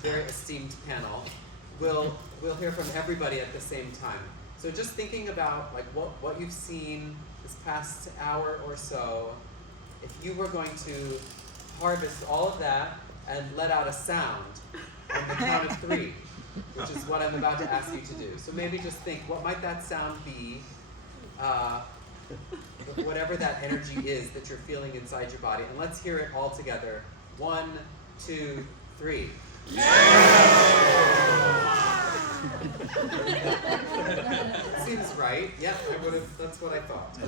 very esteemed panel. We'll hear from everybody at the same time. So just thinking about like what you've seen this past hour or so, if you were going to harvest all of that and let out a sound on the count of 3, which is what I'm about to ask you to do. So maybe just think, what might that sound be? Whatever that energy is that you're feeling inside your body. And let's hear it all together. 1, 2, 3. Seems right. Yep, that's what I thought.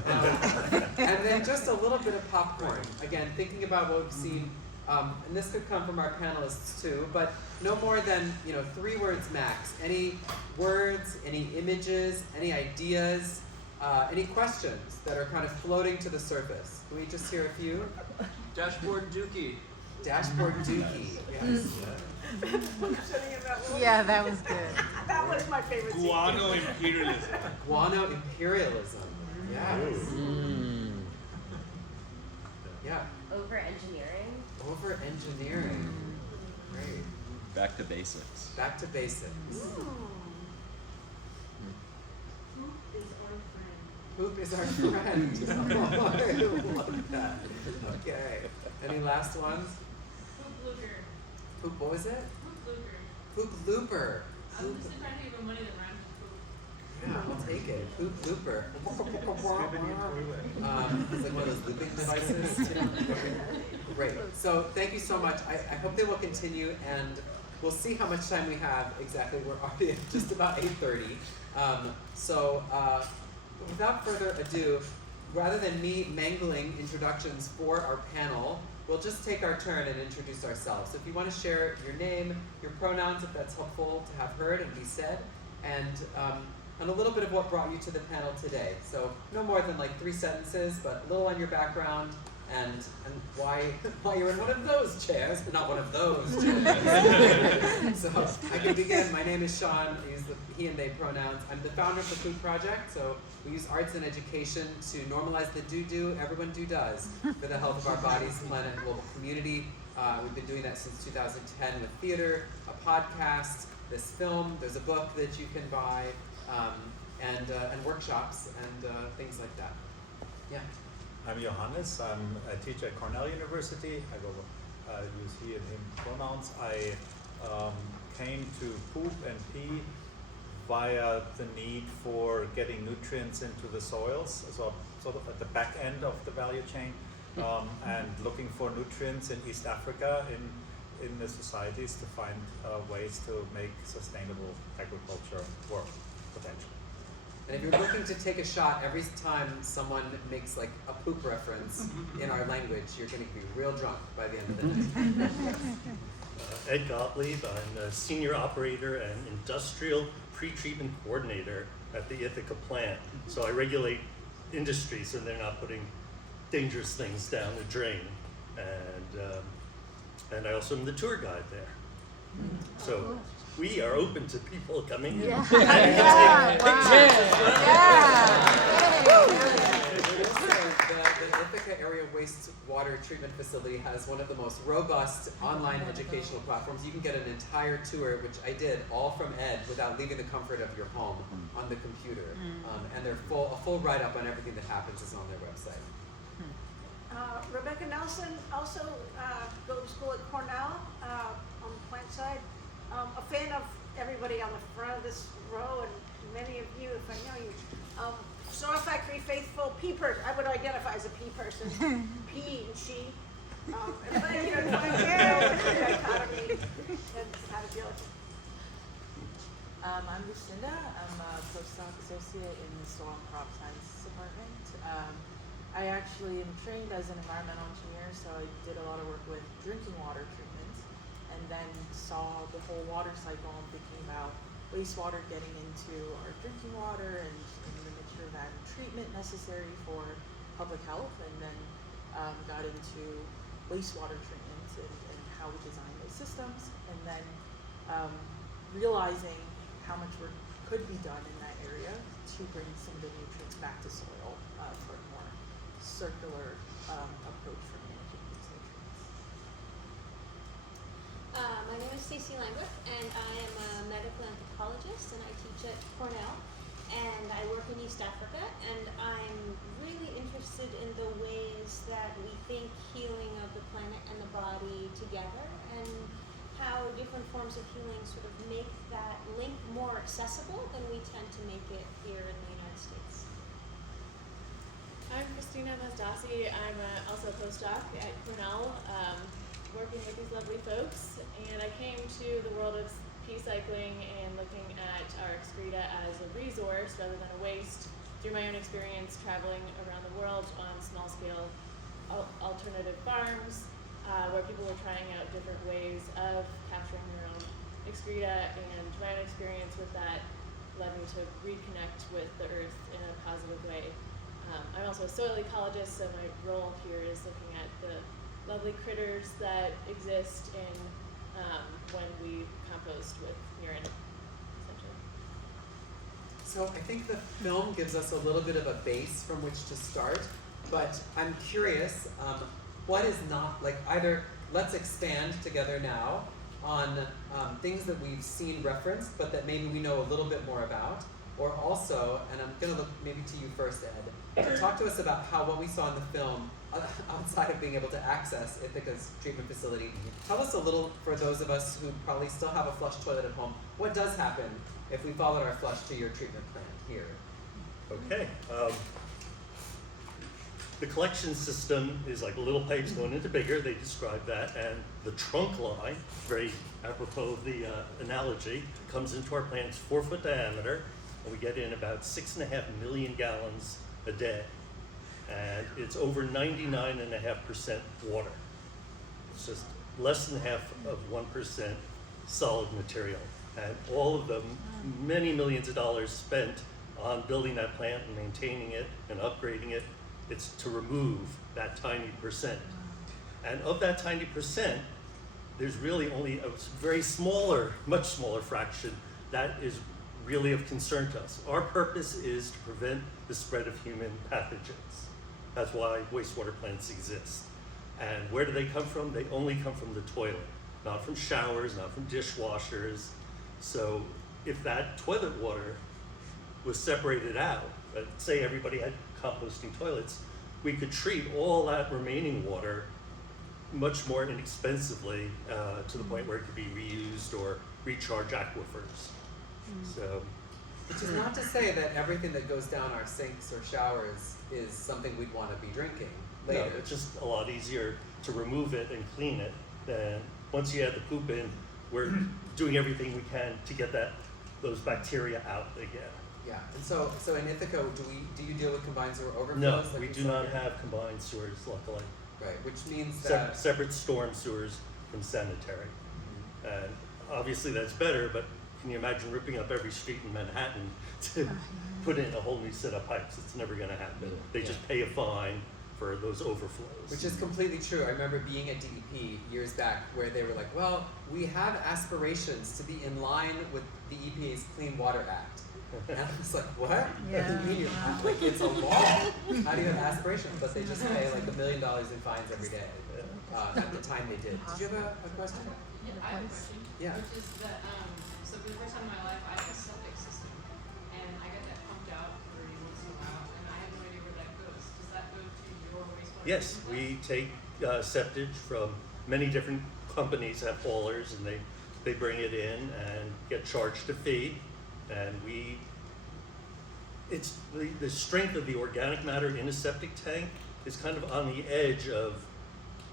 And then just a little bit of popcorn. Again, thinking about what we've seen, and this could come from our panelists too, but no more than 3 words max. Any words, any images, any ideas, any questions that are kind of floating to the surface. Can we just hear a few? Dashboard dookie. Dashboard dookie. Yes. Yeah, that was good. That was my favorite. Guano imperialism. Guano imperialism. Yes. Yeah. Over engineering. Over engineering. Great. Back to basics. Back to basics. Poop is our friend. Oh, I love that. Okay. Any last ones? Poop looper. Poop, what was it? Poop looper. Poop looper. I'm just trying to give them money that rhymes with poop. Yeah, we'll take it. Poop looper. It's like one of those looping devices. Great. So thank you so much. I hope they will continue, and we'll see how much time we have exactly. We're already at just about 8:30. Without further ado, rather than me mangling introductions for our panel, we'll just take our turn and introduce ourselves. So if you want to share your name, your pronouns, if that's helpful to have heard and be said, and a little bit of what brought you to the panel today. So no more than like 3 sentences, but a little on your background and why you're in one of those chairs, but not one of those chairs. So I can begin. My name is Shawn. I use the he and they pronouns. I'm the founder of the Food Project. So we use arts and education to normalize the do-do, everyone do-does, for the health of our bodies, planet, and global community. We've been doing that since 2010 with theater, a podcast, this film. There's a book that you can buy, and workshops and things like that. Yeah. I'm Johannes. I teach at Cornell University. I use he and him pronouns. I came to poop and pee via the need for getting nutrients into the soils, so sort of at the back end of the value chain, and looking for nutrients in East Africa in the societies to find ways to make sustainable agriculture work, potentially. And if you're looking to take a shot every time someone makes like a poop reference in our language, you're going to be real drunk by the end of the night. Ed Gottlieb. I'm a senior operator and industrial pre-treatment coordinator at the Ithaca plant. So I regulate industry so they're not putting dangerous things down the drain. And I also am the tour guide there. So we are open to people coming in. Yeah. The Ithaca Area Wastewater Treatment Facility has one of the most robust online educational platforms. You can get an entire tour, which I did, all from Ed, without leaving the comfort of your home on the computer. And a full write-up on everything that happens is on their website. Rebecca Nelson also go to school at Cornell on the plant side. A fan of everybody on the front of this row, and many of you, if I know you. Soil Factory faithful pea person. I would identify as a pea person. Pea and she. But you know, I care what the dichotomy and how to deal with it. I'm Lucinda. I'm a postdoc associate in the soil and crop science department. I actually am trained as an environmental engineer, so I did a lot of work with drinking water treatment, and then saw the whole water cycle and thinking about wastewater getting into our drinking water and the mixture of that treatment necessary for public health, and then got into wastewater treatment and how we design those systems, and then realizing how much work could be done in that area to bring some of the nutrients back to soil for a more circular approach for managing these nutrients. My name is Stacey Langwick. anthropologist and I teach at Cornell. And I work in East Africa, and I'm really interested in the ways that we think healing of the planet and the body together, and how different forms of healing sort of make that link more accessible than we tend to make it here in the United States. I'm Krisztina Mosdossy. I'm also a postdoc at Cornell, working with these lovely folks, and I came to the world of peecycling and looking at our excreta as a resource rather than a waste through my own experience traveling around the world on small-scale alternative farms where people were trying out different ways of capturing their own excreta, and my own experience with that led me to reconnect with the earth in a positive way. I'm also a soil ecologist, so my role here is looking at the lovely critters that exist in when we compost with urine, essentially. So I think the film gives us a little bit of a base from which to start, but I'm curious, what is not, like, either let's expand together now on things that we've seen referenced, but that maybe we know a little bit more about, or also, and I'm gonna look maybe to you first, Ed, to talk to us about how what we saw in the film, outside of being able to access Ithaca's treatment facility, tell us a little, for those of us who probably still have a flush toilet at home, what does happen if we followed our flush to your treatment plant here? Okay. The collection system is like little pipes going into bigger, they describe that, and the trunk line, very apropos of the analogy, comes into our plant, it's 4-foot diameter, and we get in about 6.5 million gallons a day. And it's over 99.5% water. It's just less than half of 1% solid material. And all of the many millions of dollars spent on building that plant and maintaining it and upgrading it, it's to remove that tiny percent. And of that tiny percent, there's really only a very smaller, much smaller fraction that is really of concern to us. Our purpose is to prevent the spread of human pathogens. That's why wastewater plants exist. And where do they come from? They only come from the toilet, not from showers, not from dishwashers. So if that toilet water was separated out, say everybody had composting toilets, we could treat all that remaining water much more inexpensively to the point where it could be reused or recharge aquifers. So, Which is not to say that everything that goes down our sinks or showers is something we'd want to be drinking later. no, it's just a lot easier to remove it and clean it than once you add the poop in, we're doing everything we can to get those bacteria out again. Yeah, and so in Ithaca, do you deal with combined sewer overflows? No, like we you do said? not have combined sewers, luckily. Right, which means that Separate storm sewers from sanitary. And obviously that's better, but can you imagine ripping up every street in Manhattan to put in a whole new set of pipes? It's never gonna happen. They just pay a fine for those overflows. which is completely true. I remember being at DEP years back where they were like, well, we have aspirations to be in line with the EPA's Clean Water Act. And I was like, what? What do you mean like it's a law? How do you have aspirations? But they just pay like $1 million in fines every day. At the time they did. Did you have a question? Yeah, I have a question. Yeah. Which is that, so for the first time in my life, I have a septic system, and I get that pumped out every once in a while, and I have no idea where that goes. Does that go to your wastewater? Yes, treatment we take septage from many different companies, have haulers, and they bring it in and get charged a fee. And it's the strength of the organic matter in a septic tank is kind of on the edge of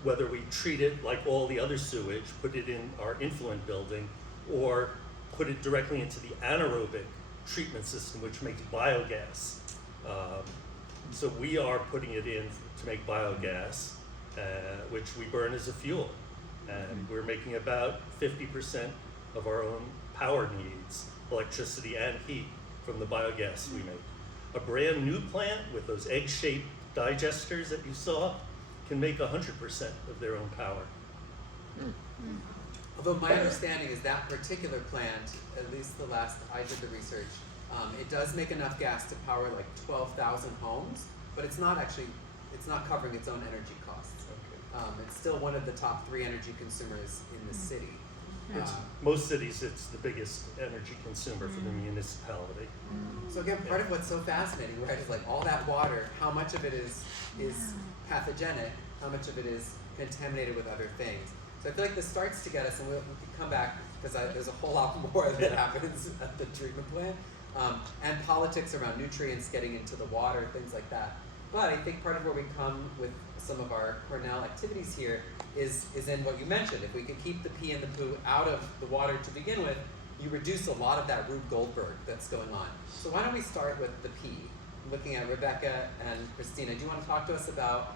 whether we treat it like all the other sewage, put it in our influent building, or put it directly into the anaerobic treatment system, which makes biogas. So we are putting it in to make biogas, which we burn as a fuel. And we're making about 50% of our own power needs, electricity and heat, from the biogas we make. A brand new plant with those egg-shaped digesters that you saw can make 100% of their own power. Although my understanding is that particular plant, at least the last I did the research, it does make enough gas to power like 12,000 homes, but it's not covering its own energy costs. It's still one of the top 3 energy consumers in the city. It's, most cities, it's the biggest energy consumer for the municipality. So again, part of what's so fascinating, right, is like all that water, how much of it is pathogenic, how much of it is contaminated with other things. So I feel like this starts to get us, and we can come back, because there's a whole lot more that happens at the treatment plant, and politics around nutrients getting into the water, things like that. But I think part of where we come with some of our Cornell activities here is in what you mentioned. If we can keep the pee and the poo out of the water to begin with, you reduce a lot of that Rube Goldberg that's going on. So why don't we start with the pee? Looking at Rebecca and Krisztina, do you want to talk to us about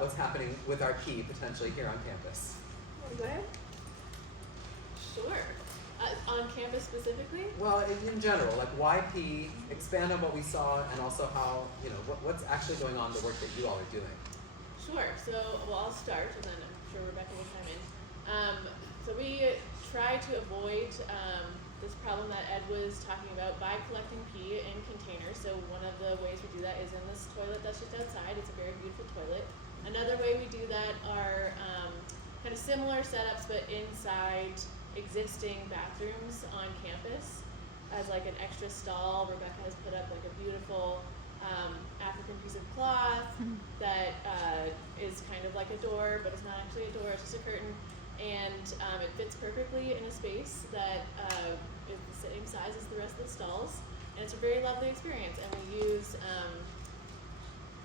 what's happening with our pee potentially here on campus? Go ahead. Sure. On campus specifically? Well, in general, like why pee? Expand on what we saw, and also how, what's actually going on, the work that you all are doing. Sure. So, I'll start, and then I'm sure Rebecca will chime in. So we try to avoid this problem that Ed was talking about by collecting pee in containers. So one of the ways we do that is in this toilet that's just outside. It's a very beautiful toilet. Another way we do that are kind of similar setups, but inside existing bathrooms on campus as like an extra stall. Rebecca has put up like a beautiful African piece of cloth that is kind of like a door, but it's not actually a door, it's just a curtain. And it fits perfectly in a space that is the same size as the rest of the stalls. And it's a very lovely experience. And we use,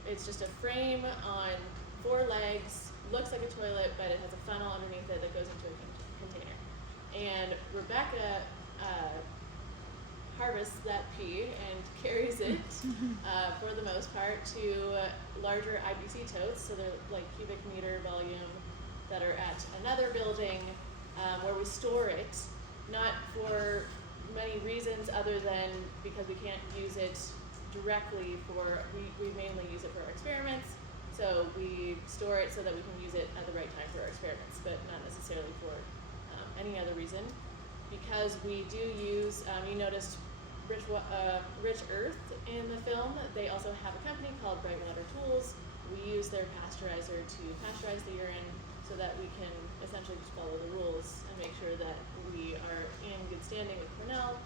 it's just a frame on 4 legs, looks like a toilet, but it has a funnel underneath it that goes into a container. And Rebecca harvests that pee and carries it, for the most part, to larger IBC totes, so they're like cubic meter volume, that are at another building where we store it, not for many reasons other than because we can't use it directly for, we mainly use it for our experiments, so we store it so that we can use it at the right time for our experiments, but not necessarily for any other reason. Because we do use, you noticed Rich Earth in the film. They also have a company called Wastewater Tools. We use their pasteurizer to pasteurize the urine so that we can essentially just follow the rules and make sure that we are in good standing with Cornell,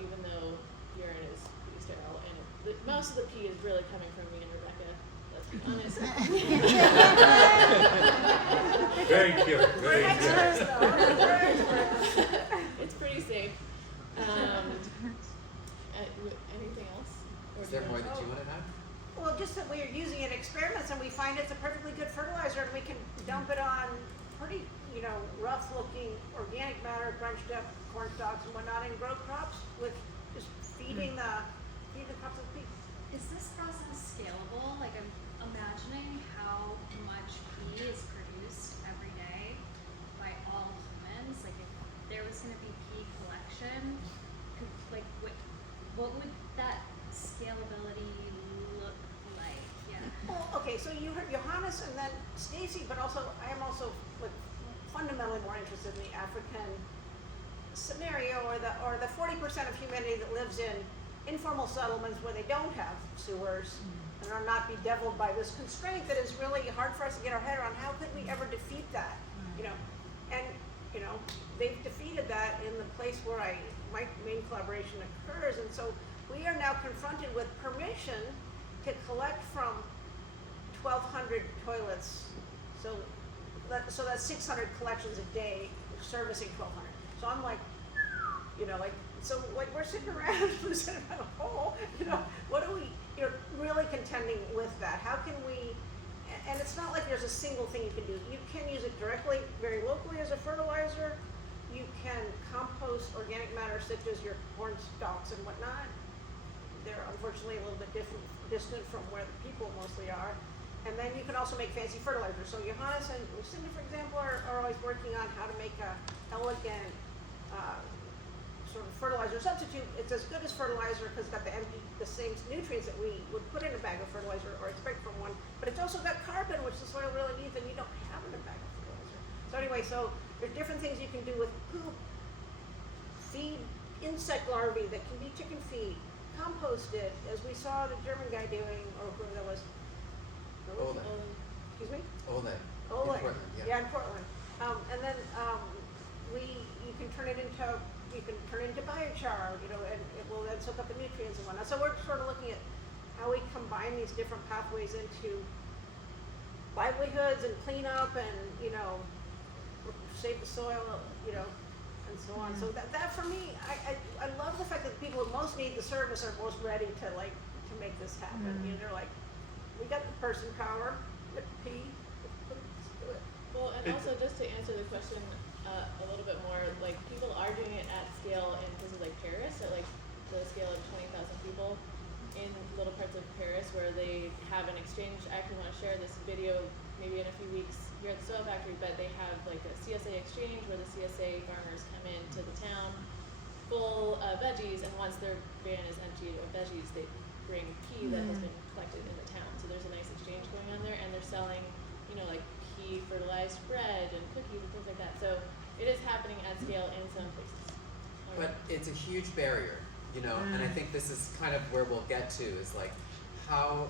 even though urine is pretty sterile. And most of the pee is really coming from me and Rebecca, let's be honest. Very pure, very We're pure. experts, though. We're experts. It's pretty safe. Anything else? Or Is do you there more wanna- that you want to add? Well, just that we are using it in experiments and we find it's a perfectly good fertilizer, and we can dump it on pretty, rough looking organic matter, crunched up corn stalks and whatnot, and grow crops with just feeding the crops with pea. Is this process scalable? Like, I'm imagining how much pee is produced every day by all humans. Like, if there was going to be pee collection, what would that scalability look like? Yeah. Well, okay, so you heard Johannes and then Stacey, but also I am also fundamentally more interested in the African scenario, or the 40% of humanity that lives in informal settlements where they don't have sewers and are not bedeviled by this constraint that is really hard for us to get our head around. How could we ever defeat that? They've defeated that in the place where my main collaboration occurs, and so we are now confronted with permission to collect from 1,200 toilets. So that's 600 collections a day, servicing 1,200. So I'm like, we're sitting around losing about a hole. What are we, really contending with that? How can we? And it's not like there's a single thing you can do. You can use it directly, very locally as a fertilizer. You can compost organic matter such as your corn stalks and whatnot. They're unfortunately a little bit distant from where the people mostly are. And then you can also make fancy fertilizers. So Johannes and Lucinda, for example, are always working on how to make a elegant sort of fertilizer substitute. It's as good as fertilizer because it's got the same nutrients that we would put in a bag of fertilizer or expect from one, but it's also got carbon, which the soil really needs, and you don't have in a bag of fertilizer. So anyway, so there's different things you can do with poop. Feed insect larvae that can be chicken feed, compost it, as we saw the German guy doing, or whoever that was. Ole. Excuse me? Ole. Ole. In Portland, yeah. Yeah, in Portland. And then you can turn it into biochar, you know, and it will then soak up the nutrients and whatnot. So we're sort of looking at how we combine these different pathways into livelihoods and cleanup and, you know, save the soil, you know, and so on. So that for me, I love the fact that the people who most need the service are most ready to make this happen. You know, they're like, we got the person power, let's do it. Well, and also just to answer the question a little bit more, like people are doing it at scale in places like Paris, at like the scale of 20,000 people in little parts of Paris where they have an exchange. I actually want to share this video maybe in a few weeks here at the soil factory, but they have like a CSA exchange where the CSA farmers come into the town full of veggies, and once their van is emptied of veggies, they bring pea that has been collected in the town. So there's a nice exchange going on there, and they're selling, you know, like pea fertilized bread and cookies and things like that. So it is happening at scale in some places. But it's a huge barrier, you know, and I think this is kind of where we'll get to, is like how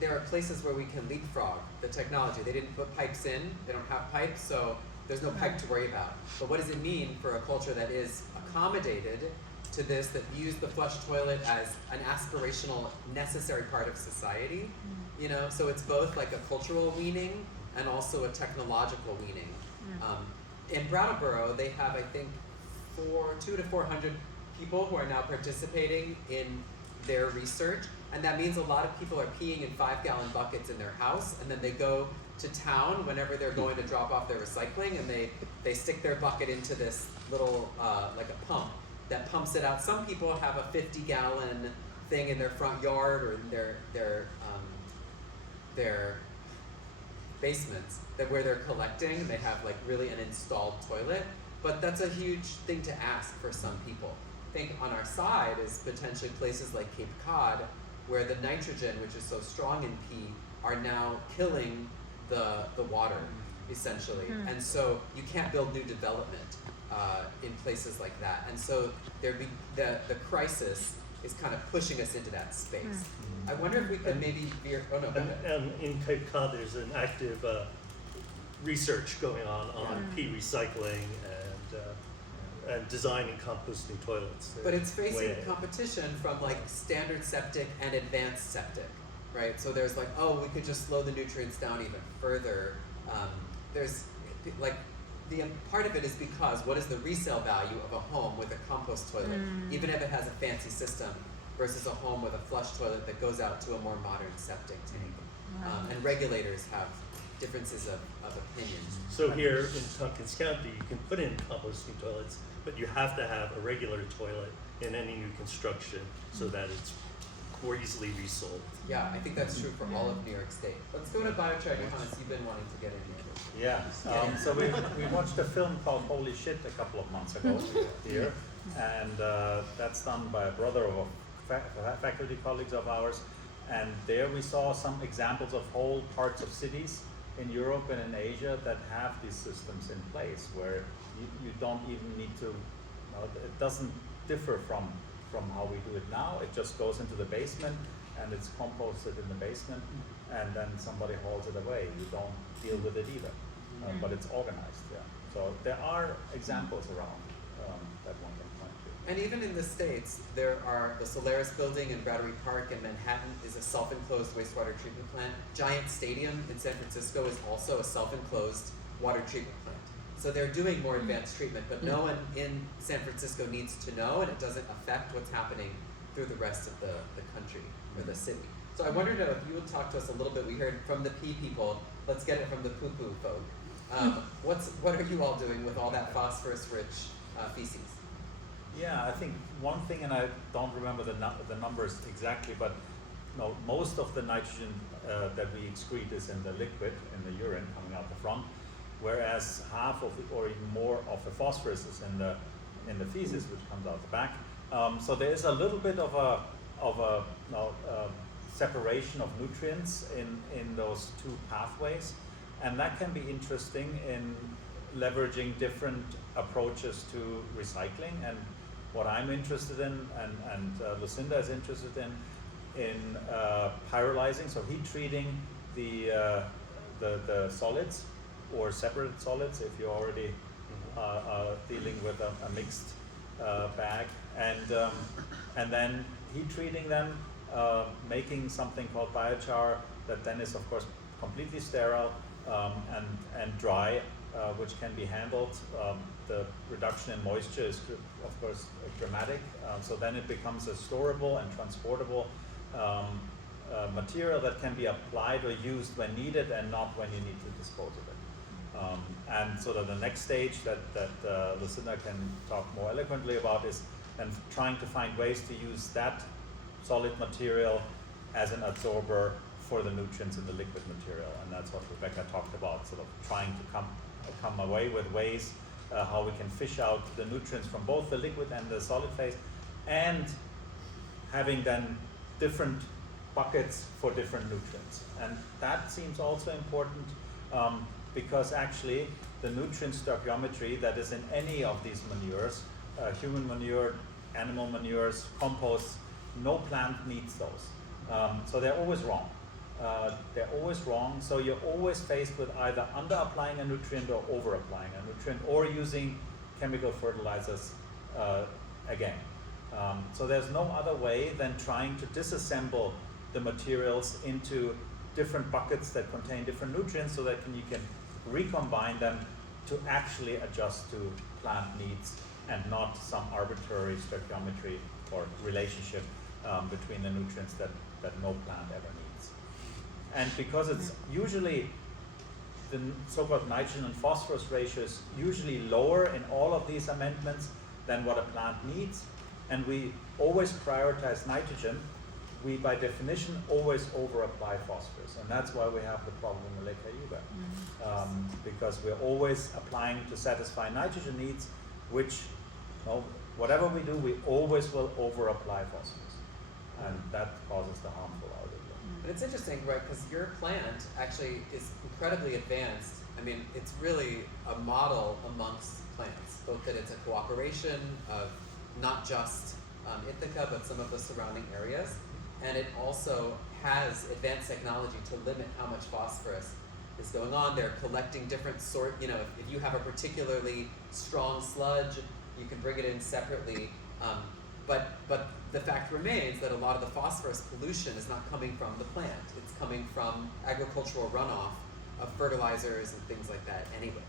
there are places where we can leapfrog the technology. They didn't put pipes in, they don't have pipes, so there's no pipe to worry about. But what does it mean for a culture that is accommodated to this, that views the flush toilet as an aspirational, necessary part of society? You know, so it's both like a cultural weaning and also a technological weaning. In Brattleboro, they have, I think, 200 to 400 people who are now participating in their research, and that means a lot of people are peeing in 5-gallon buckets in their house, and then they go to town whenever they're going to drop off their recycling, and they stick their bucket into this little like a pump that pumps it out. Some people have a 50-gallon thing in their front yard or in their basements where they're collecting. They have like really an installed toilet, but that's a huge thing to ask for some people. I think on our side is potentially places like Cape Cod, where the nitrogen, which is so strong in pea, are now killing the water, essentially. And so you can't build new development in places like that. And so the crisis is kind of pushing us into that space. I wonder if we could maybe veer, oh no, go ahead. In Cape Cod, there's an active research going on pea recycling and designing composting toilets. But it's facing competition from like standard septic and advanced septic, right? So there's like, oh, we could just slow the nutrients down even further. There's like, the part of it is because what is the resale value of a home with a compost toilet, even if it has a fancy system, versus a home with a flush toilet that goes out to a more modern septic tank. And regulators have differences of opinion. So here in Tompkins County, you can put in composting toilets, but you have to have a regular toilet in any new construction so that it's more easily resold. Yeah, I think that's true for all of New York State. Let's go to biochar. Johannes, you've been wanting to get into it. Yeah, so we watched a film called Holy Shit a couple of months ago here, and that's done by a brother of faculty colleagues of ours, and there we saw some examples of whole parts of cities in Europe and in Asia that have these systems in place where you don't even need to, it doesn't differ from how we do it now. It just goes into the basement and it's composted in the basement, and then somebody hauls it away. You don't deal with it either, but it's organized. Yeah. So there are examples around that one can point to. And even in the States, there are the Solaris building in Battery Park in Manhattan is a self-enclosed wastewater treatment plant. Giant Stadium in San Francisco is also a self-enclosed water treatment plant. So they're doing more advanced treatment, but no one in San Francisco needs to know, and it doesn't affect what's happening through the rest of the country or the city. So I wonder if you would talk to us a little bit. We heard from the pea people. Let's get it from the poo-poo folk. What are you all doing with all that phosphorus-rich feces? Yeah, I think one thing, and I don't remember the numbers exactly, but most of the nitrogen that we excrete is in the liquid, in the urine coming out the front, whereas half of it, or even more of the phosphorus is in the feces, which comes out the back. So there is a little bit of a separation of nutrients in those two pathways, and that can be interesting in leveraging different approaches to recycling. And what I'm interested in, and Lucinda is interested in pyrolyzing, so heat treating the solids or separated solids if you already dealing with a mixed bag, and then heat treating them, making something called biochar that then is of course completely sterile and dry, which can be handled. The reduction in moisture is of course dramatic, so then it becomes a storable and transportable material that can be applied or used when needed and not when you need to dispose of it. And sort of the next stage that Lucinda can talk more eloquently about is then trying to find ways to use that solid material as an absorber for the nutrients in the liquid material, and that's what Rebecca talked about, sort of trying to come away with ways how we can fish out the nutrients from both the liquid and the solid phase, and having then different buckets for different nutrients. And that seems also important because actually the nutrient stoichiometry that is in any of these manures, human manure, animal manures, composts, no plant needs those. So they're always wrong. So you're always faced with either under-applying a nutrient or over-applying a nutrient, or using chemical fertilizers again. So there's no other way than trying to disassemble the materials into different buckets that contain different nutrients so that you can recombine them to actually adjust to plant needs and not some arbitrary stoichiometry or relationship between the nutrients that no plant ever needs. And because it's usually the so-called nitrogen and phosphorus ratio is usually lower in all of these amendments than what a plant needs, and we always prioritize nitrogen, we by definition always over-apply phosphorus, and that's why we have the problem in Lake Cayuga, because we're always applying to satisfy nitrogen needs, which, whatever we do, we always will over-apply phosphorus, and that causes the harmful algae. But it's interesting, right, because your plant actually is incredibly advanced. I mean, it's really a model amongst plants, both that it's a cooperation of not just Ithaca, but some of the surrounding areas. And it also has advanced technology to limit how much phosphorus is going on. They're collecting different if you have a particularly strong sludge, you can bring it in separately. But the fact remains that a lot of the phosphorus pollution is not coming from the plant. It's coming from agricultural runoff of fertilizers and things like that anyway.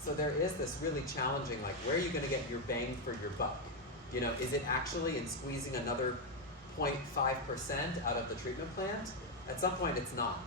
So there is this really challenging, like, where are you going to get your bang for your buck? Is it actually in squeezing another 0.5% out of the treatment plant? At some point it's not.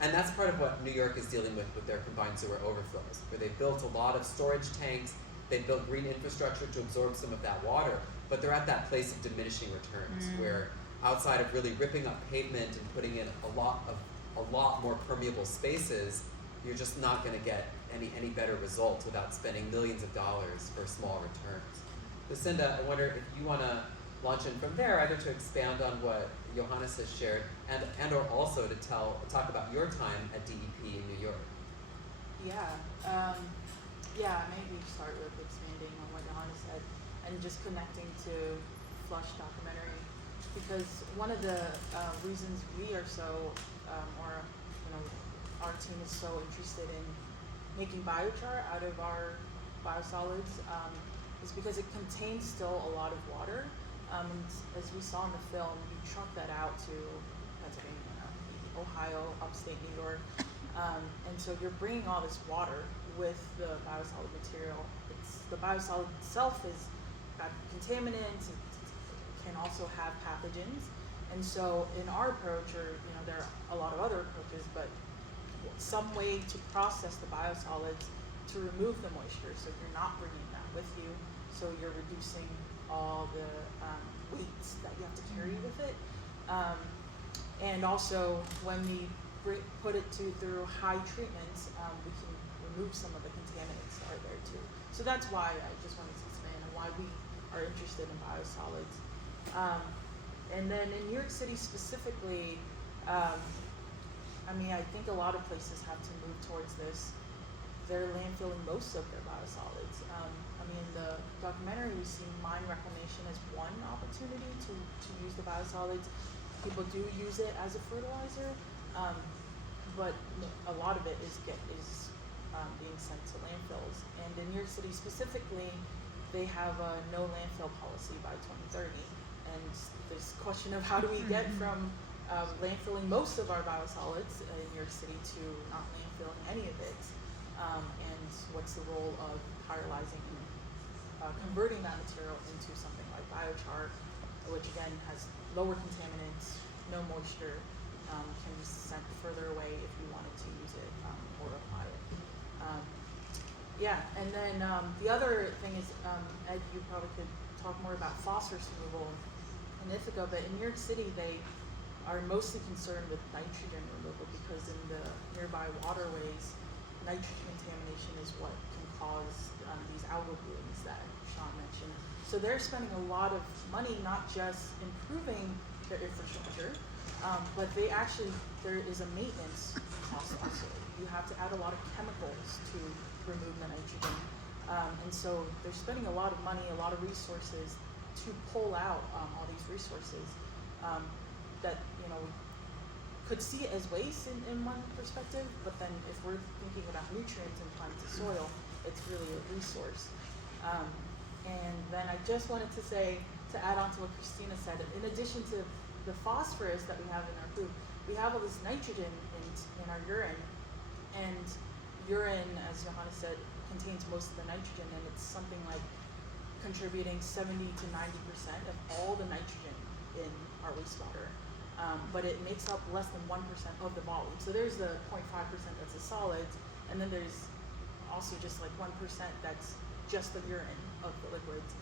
And that's part of what New York is dealing with their combined sewer overflows, where they've built a lot of storage tanks, they've built green infrastructure to absorb some of that water, but they're at that place of diminishing returns, where outside of really ripping up pavement and putting in a lot more permeable spaces, you're just not going to get any better results without spending millions of dollars for small returns. Lucinda, I wonder if you want to launch in from there, either to expand on what Johannes has shared, and or also to talk about your time at DEP in New York. Maybe start with expanding on what Johannes said and just connecting to Flush documentary, because one of the reasons we are so, our team is so interested in making biochar out of our biosolids is because it contains still a lot of water. And as we saw in the film, you truck that out to Pennsylvania, Ohio, upstate New York, and so you're bringing all this water with the biosolid material. The biosolid itself is got contaminants. It can also have pathogens, and so in our approach, or there are a lot of other approaches, but some way to process the biosolids to remove the moisture, so you're not bringing that with you, so you're reducing all the weights that you have to carry with it, and also when we put it through high treatments, we can remove some of the contaminants that are there too. So that's why I just wanted to expand on why we are interested in biosolids. And then in New York City specifically, I think a lot of places have to move towards this. They're landfilling most of their biosolids. In the documentary, we see mine reclamation as one opportunity to use the biosolids. People do use it as a fertilizer, but a lot of it is being sent to landfills. And in New York City specifically, they have a no landfill policy by 2030. And there's a question of how do we get from landfilling most of our biosolids in New York City to not landfilling any of it, and what's the role of pyrolyzing and converting that material into something like biochar, which again has lower contaminants, no moisture, can be sent further away if you wanted to use it or apply it. Yeah, and then the other thing is, Ed, you probably could talk more about phosphorus removal in Ithaca, but in New York City they are mostly concerned with nitrogen removal because in the nearby waterways, nitrogen contamination is what can cause these algal blooms that Shawn mentioned. So they're spending a lot of money not just improving their infrastructure, but there is a maintenance cost also. You have to add a lot of chemicals to remove the nitrogen. And so they're spending a lot of money, a lot of resources to pull out all these resources that, we could see it as waste in one perspective, but then if we're thinking about nutrients and applying to soil, it's really a resource. And then I just wanted to say, to add on to what Krisztina said, in addition to the phosphorus that we have in our food, we have all this nitrogen in our urine, and urine, as Johannes said, contains most of the nitrogen, and it's something like contributing 70 to 90% of all the nitrogen in our wastewater. But it makes up less than 1% of the volume. So there's the 0.5% that's the solids, and then there's also just like 1% that's just the urine of the liquids,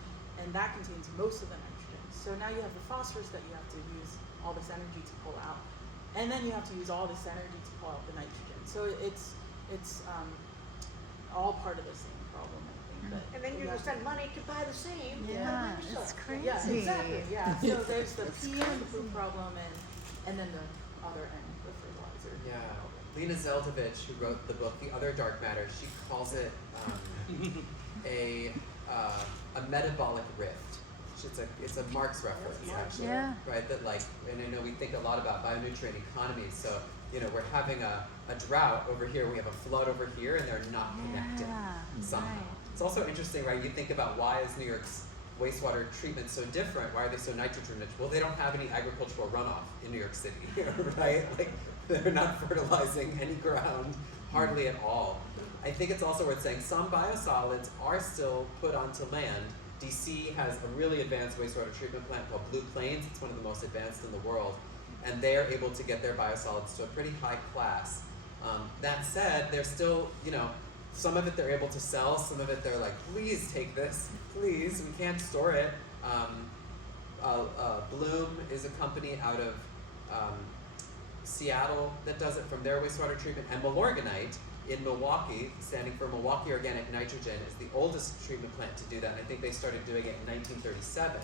and that contains most of the nitrogen. So now you have the phosphorus that you have to use all this energy to pull out, and then you have to use all this energy to pull out the nitrogen. So it's all part of the same problem, I think. But And then you spend money to buy the same. Yeah, yourself. it's crazy. yeah, exactly. Yeah. So there's the pee and the poop problem, and then the other end, the fertilizer. Yeah. Lena Zeldovich, who wrote the book The Other Dark Matter, she calls it a metabolic rift. It's a Marx reference, actually, Yeah. right? That and I know we think a lot about bionutrient economies. So we're having a drought over here, we have a flood over here, and they're not connected somehow. Right. It's also interesting, right? You think about why is New York's wastewater treatment so different? Why are they so nitrogen rich? Well, they don't have any agricultural runoff in New York City, right? They're not fertilizing any ground, hardly at all. I think it's also worth saying some biosolids are still put onto land. DC has a really advanced wastewater treatment plant called Blue Plains. It's one of the most advanced in the world, and they are able to get their biosolids to a pretty high class. That said, they're still, some of it they're able to sell, some of it they're like, please take this, please, we can't store it. Bloom is a company out of Seattle that does it from their wastewater treatment, and Milorganite in Milwaukee, standing for Milwaukee Organic Nitrogen, is the oldest treatment plant to do that, and I think they started doing it in 1937.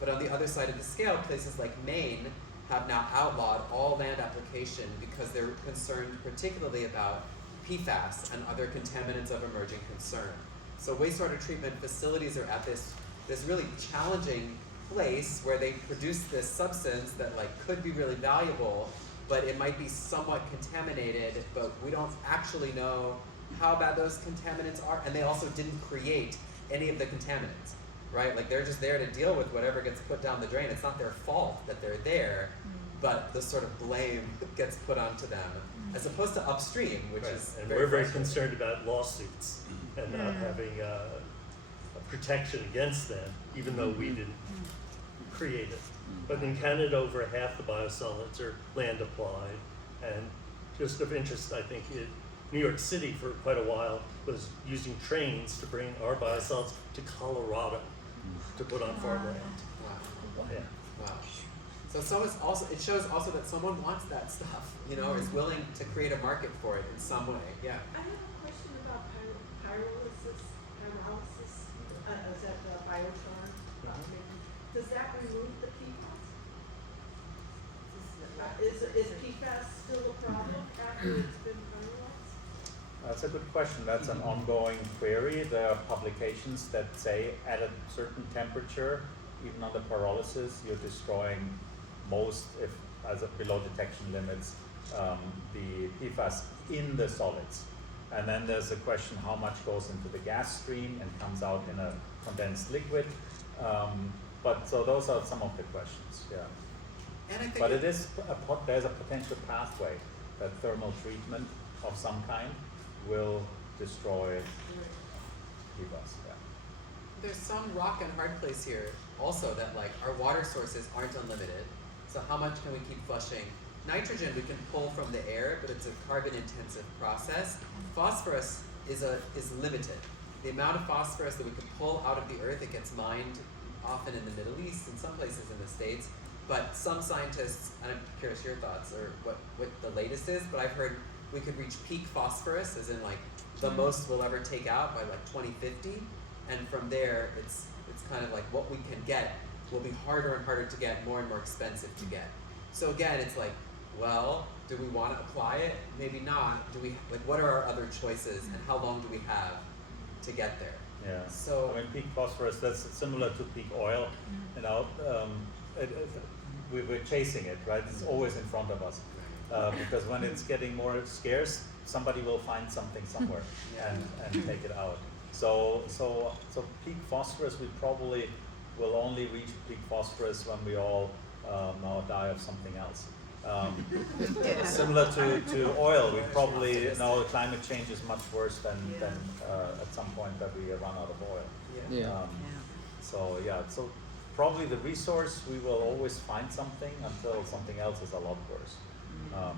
But on the other side of the scale, places like Maine have now outlawed all land application because they're concerned particularly about PFAS and other contaminants of emerging concern. So wastewater treatment facilities are at this really challenging place where they produce this substance that could be really valuable, but it might be somewhat contaminated, but we don't actually know how bad those contaminants are, and they also didn't create any of the contaminants, right? They're just there to deal with whatever gets put down the drain. It's not their fault that they're there, but the sort of blame gets put onto them, as opposed to upstream, which is and very we're very frustrating. concerned about lawsuits and not having a protection against them, even though we didn't create it. But in Canada, over half the biosolids are land applied, and just of interest, I think New York City for quite a while was using trains to bring our biosolids to Colorado to put on farmland. Wow. Yeah. Wow. So it shows also that someone wants that stuff, or is willing to create a market for it in some way. Yeah. I have a question about pyrolysis. Is that biochar? Does that remove the PFAS? Is PFAS still a problem after it's been pyrolyzed? That's a good question. That's an ongoing query. There are publications that say at a certain temperature, even under pyrolysis, you're destroying most, below detection limits, the PFAS in the solids. And then there's the question how much goes into the gas stream and comes out in a condensed liquid. But so those are some of the questions, yeah. And I think But it is there's a potential pathway that thermal treatment of some kind will destroy PFAS. Yeah. there's some rock and hard place here also that like our water sources aren't unlimited. So how much can we keep flushing? Nitrogen we can pull from the air, but it's a carbon intensive process. Phosphorus is limited. The amount of phosphorus that we can pull out of the earth, it gets mined often in the Middle East and some places in the States. But some scientists, and I'm curious your thoughts or what the latest is, but I've heard we could reach peak phosphorus, as in like the most we'll ever take out by like 2050. And from there, it's kind of like what we can get will be harder and harder to get, more and more expensive to get. So again, it's like, well, do we want to apply it? Maybe not. Do we, like, what are our other choices and how long do we have to get there? Yeah. So I mean, peak phosphorus, that's similar to peak oil. You know, we're chasing it, right? It's always in front of us. Because when it's getting more scarce, somebody will find something somewhere and take it out. So peak phosphorus, we probably will only reach peak phosphorus when we all now die of something else. Similar to oil, we probably know climate change is much worse than at some point that we run out of oil. So probably the resource, we will always find something until something else is a lot worse. All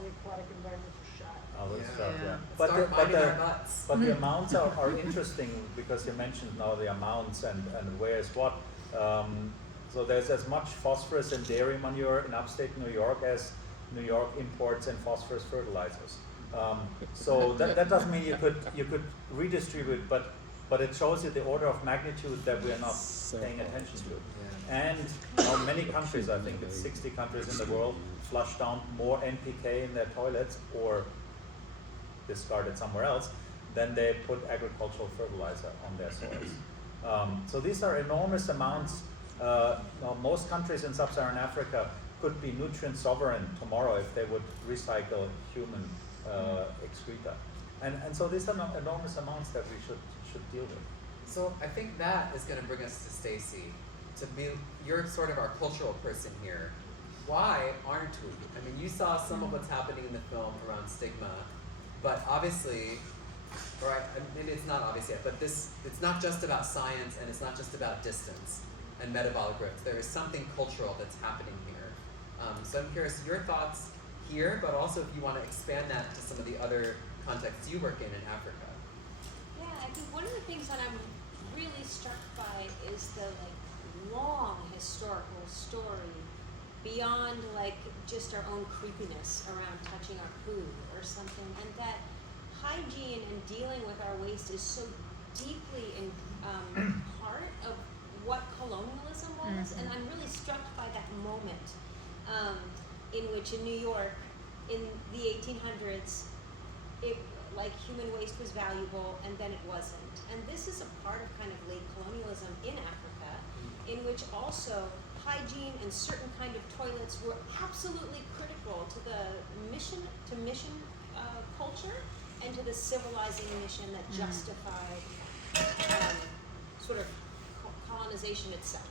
the aquatic environments are shot. All this stuff, yeah. Start minding our butts. But the amounts are interesting because you mentioned now the amounts and where's what. So there's as much phosphorus in dairy manure in upstate New York as New York imports in phosphorus fertilizers. So that doesn't mean you could redistribute, but it shows you the order of magnitude that we are not paying attention to. And many countries, I think it's 60 countries in the world, flush down more NPK in their toilets or discard it somewhere else than they put agricultural fertilizer on their soils. So these are enormous amounts. Most countries in sub-Saharan Africa could be nutrient sovereign tomorrow if they would recycle human excreta. And so these are enormous amounts that we should deal with. So I think that is going to bring us to Stacey. You're sort of our cultural person here. Why aren't we? I mean, you saw some of what's happening in the film around stigma, but obviously, maybe it's not obvious yet, but it's not just about science and it's not just about distance and metabolic growth. There is something cultural that's happening here. So I'm curious your thoughts here, but also if you want to expand that to some of the other contexts you work in Africa. Yeah, I think one of the things that I'm really struck by is the long historical story beyond just our own creepiness around touching our food or something, and that hygiene and dealing with our waste is so deeply in part of what colonialism was. And I'm really struck by that moment in which in New York in the 1800s human waste was valuable and then it wasn't. And this is a part of kind of late colonialism in Africa, in which also hygiene and certain kind of toilets were absolutely critical to the mission culture and to the civilizing mission that justified sort of colonization itself.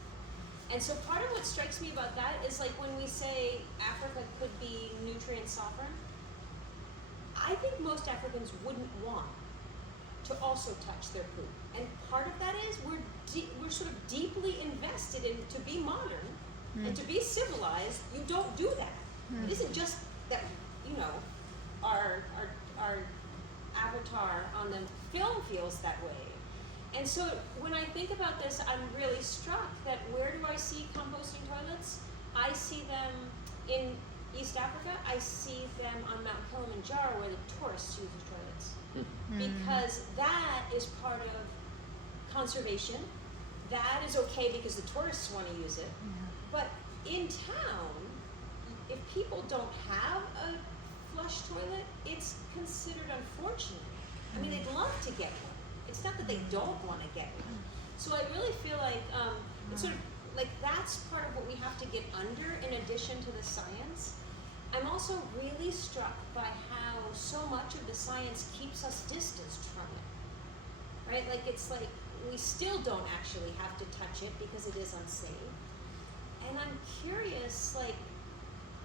And so part of what strikes me about that is when we say Africa could be nutrient sovereign, I think most Africans wouldn't want to also touch their food. And part of that is we're sort of deeply invested in to be modern and to be civilized. You don't do that. It isn't just that our avatar on the film feels that way. And so when I think about this, I'm really struck that where do I see composting toilets? I see them in East Africa. I see them on Mount Kilimanjaro where the tourists use the toilets. Because that is part of conservation. That is okay because the tourists want to use it. But in town, if people don't have a flush toilet, it's considered unfortunate. I mean, they'd love to get one. It's not that they don't want to get one. So I really feel like it's sort of that's part of what we have to get under in addition to the science. I'm also really struck by how so much of the science keeps us distanced from it, right? Like it's like we still don't actually have to touch it because it is unsafe. And I'm curious, like,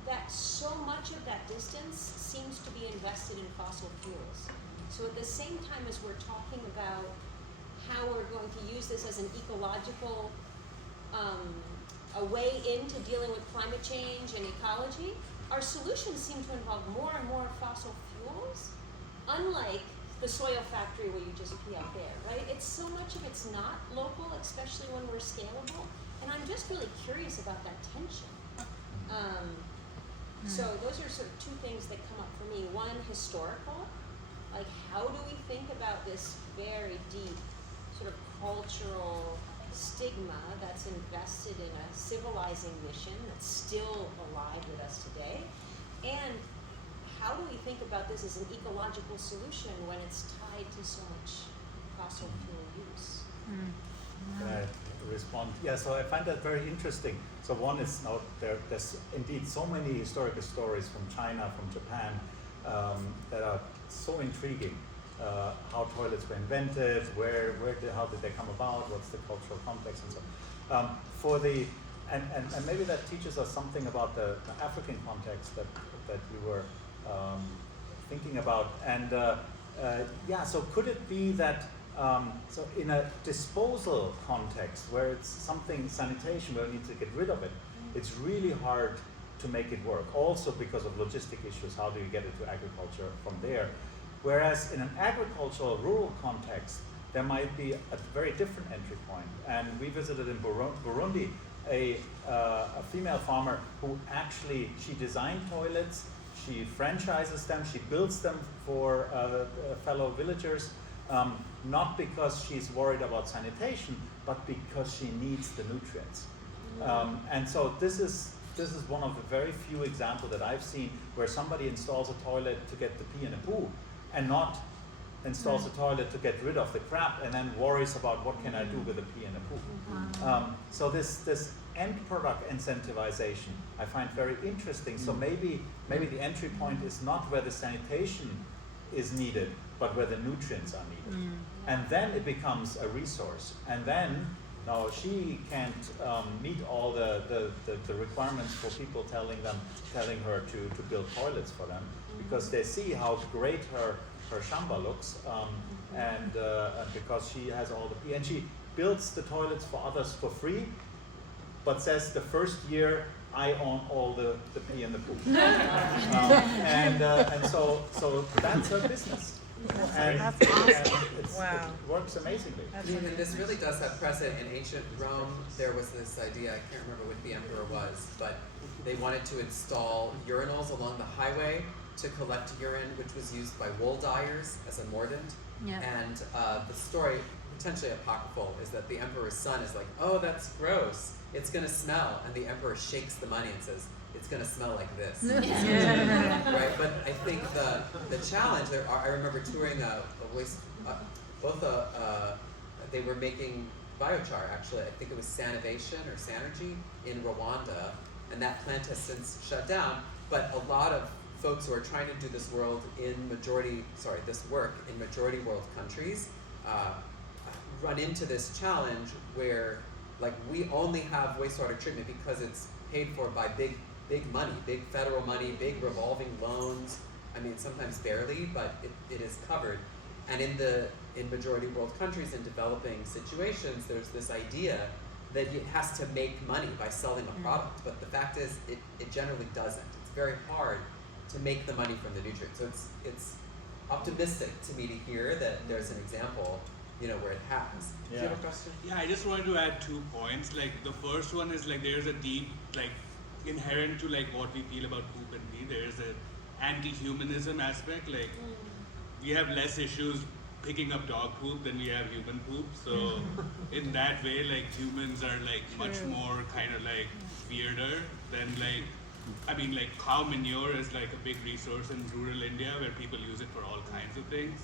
that so much of that distance seems to be invested in fossil fuels. So at the same time as we're talking about how we're going to use this as an ecological, a way into dealing with climate change and ecology, our solutions seem to involve more and more fossil fuels, unlike the soil factory where you just pee out there, right? It's so much of it's not local, especially when we're scalable, and I'm just really curious about that tension. So those are sort of two things that come up for me. One, historical, like how do we think about this very deep sort of cultural stigma that's invested in a civilizing mission that's still alive with us today? And how do we think about this as an ecological solution when it's tied to so much fossil fuel use? Can I respond? Yeah, so I find that very interesting. So one is now there's indeed so many historical stories from China, from Japan, that are so intriguing. How toilets were invented, how did they come about, what's the cultural context, and so on. And maybe that teaches us something about the African context that you were thinking about. And yeah, so could it be that so in a disposal context where it's something sanitation where we need to get rid of it, it's really hard to make it work. Also because of logistic issues, how do you get it to agriculture from there? Whereas in an agricultural rural context, there might be a very different entry point. And we visited in Burundi a female farmer who actually, she designed toilets, she franchises them, she builds them for fellow villagers, not because she's worried about sanitation, but because she needs the nutrients. And so this is one of the very few examples that I've seen where somebody installs a toilet to get the pee and the poo, and not installs a toilet to get rid of the crap and then worries about what can I do with the pee and the poo. So this end product incentivization I find very interesting. So maybe the entry point is not where the sanitation is needed, but where the nutrients are needed. And then it becomes a resource. And then, now she can't meet all the requirements for people telling her to build toilets for them, because they see how great her shamba looks, and because she has all the pee, and she builds the toilets for others for free, but says the first year I own all the pee and the poo. And so that's her business. And it works amazingly. And this really does have precedent. In ancient Rome, there was this idea, I can't remember what the emperor was, but they wanted to install urinals along the highway to collect urine, which was used by wool dyers as a mordant. Yeah. And the story, potentially apocryphal, is that the emperor's son is like, oh, that's gross, it's gonna smell. And the emperor shakes the money and says, it's gonna smell like this. Right, but I think the challenge there, I remember touring they were making biochar, actually. I think it was Sanovation or Sanergy in Rwanda, and that plant has since shut down. But a lot of folks who are trying to do this work in majority world countries run into this challenge where, like, we only have wastewater treatment because it's paid for by big money, big federal money, big revolving loans. I mean, sometimes barely, but it is covered. And in majority world countries, in developing situations, there's this idea that it has to make money by selling a product. But the fact is, it generally doesn't. It's very hard to make the money from the nutrients. So it's optimistic to me to hear that there's an example, where it has. Do you have a question? Yeah, I just wanted to add 2 points. Like, the first one is, like, there's a deep, like, inherent to, like, what we feel about poop and pee. There's an anti-humanism aspect. Like, we have less issues picking up dog poop than we have human poop. So in that way, like, humans are, like, much more kind of, like, weirder than, like, I mean, like, cow manure is, like, a big resource in rural India where people use it for all kinds of things.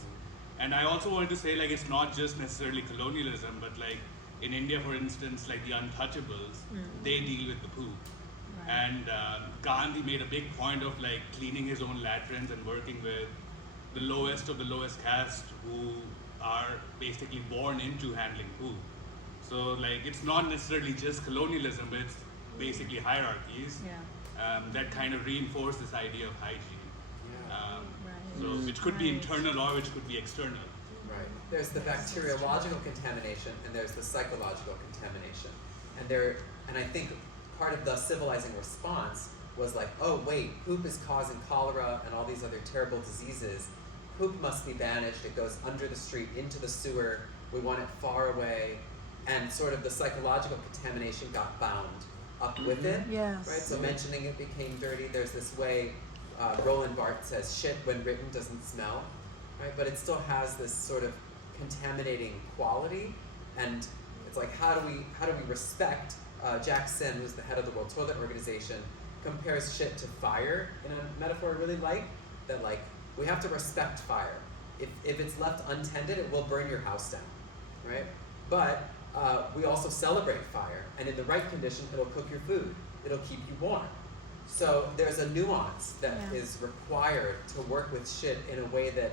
And I also wanted to say, like, it's not just necessarily colonialism, but, like, in India, for instance, like, the untouchables, they deal with the poop. And Gandhi made a big point of like cleaning his own latrines and working with the lowest of the lowest caste who are basically born into handling poo. So like it's not necessarily just colonialism, but it's basically hierarchies that kind of reinforce this idea of hygiene. So which could be internal or which could be external. Right. There's the bacteriological contamination and there's the psychological contamination. And I think part of the civilizing response was like, oh wait, poop is causing cholera and all these other terrible diseases. Poop must be banished. It goes under the street, into the sewer. We want it far away. And sort of the psychological contamination got bound up with it. Yes. Right? So mentioning it became dirty. There's this way Roland Barthes says, shit when written doesn't smell. Right? But it still has this sort of contaminating quality. And it's like, how do we respect Jack Sen, who's the head of the World Toilet Organization, compares shit to fire in a metaphor I really like, that like, we have to respect fire. If it's left untended, it will burn your house down, right? But we also celebrate fire, and in the right condition, it'll cook your food. It'll keep you warm. So there's a nuance that is required to work with shit in a way that,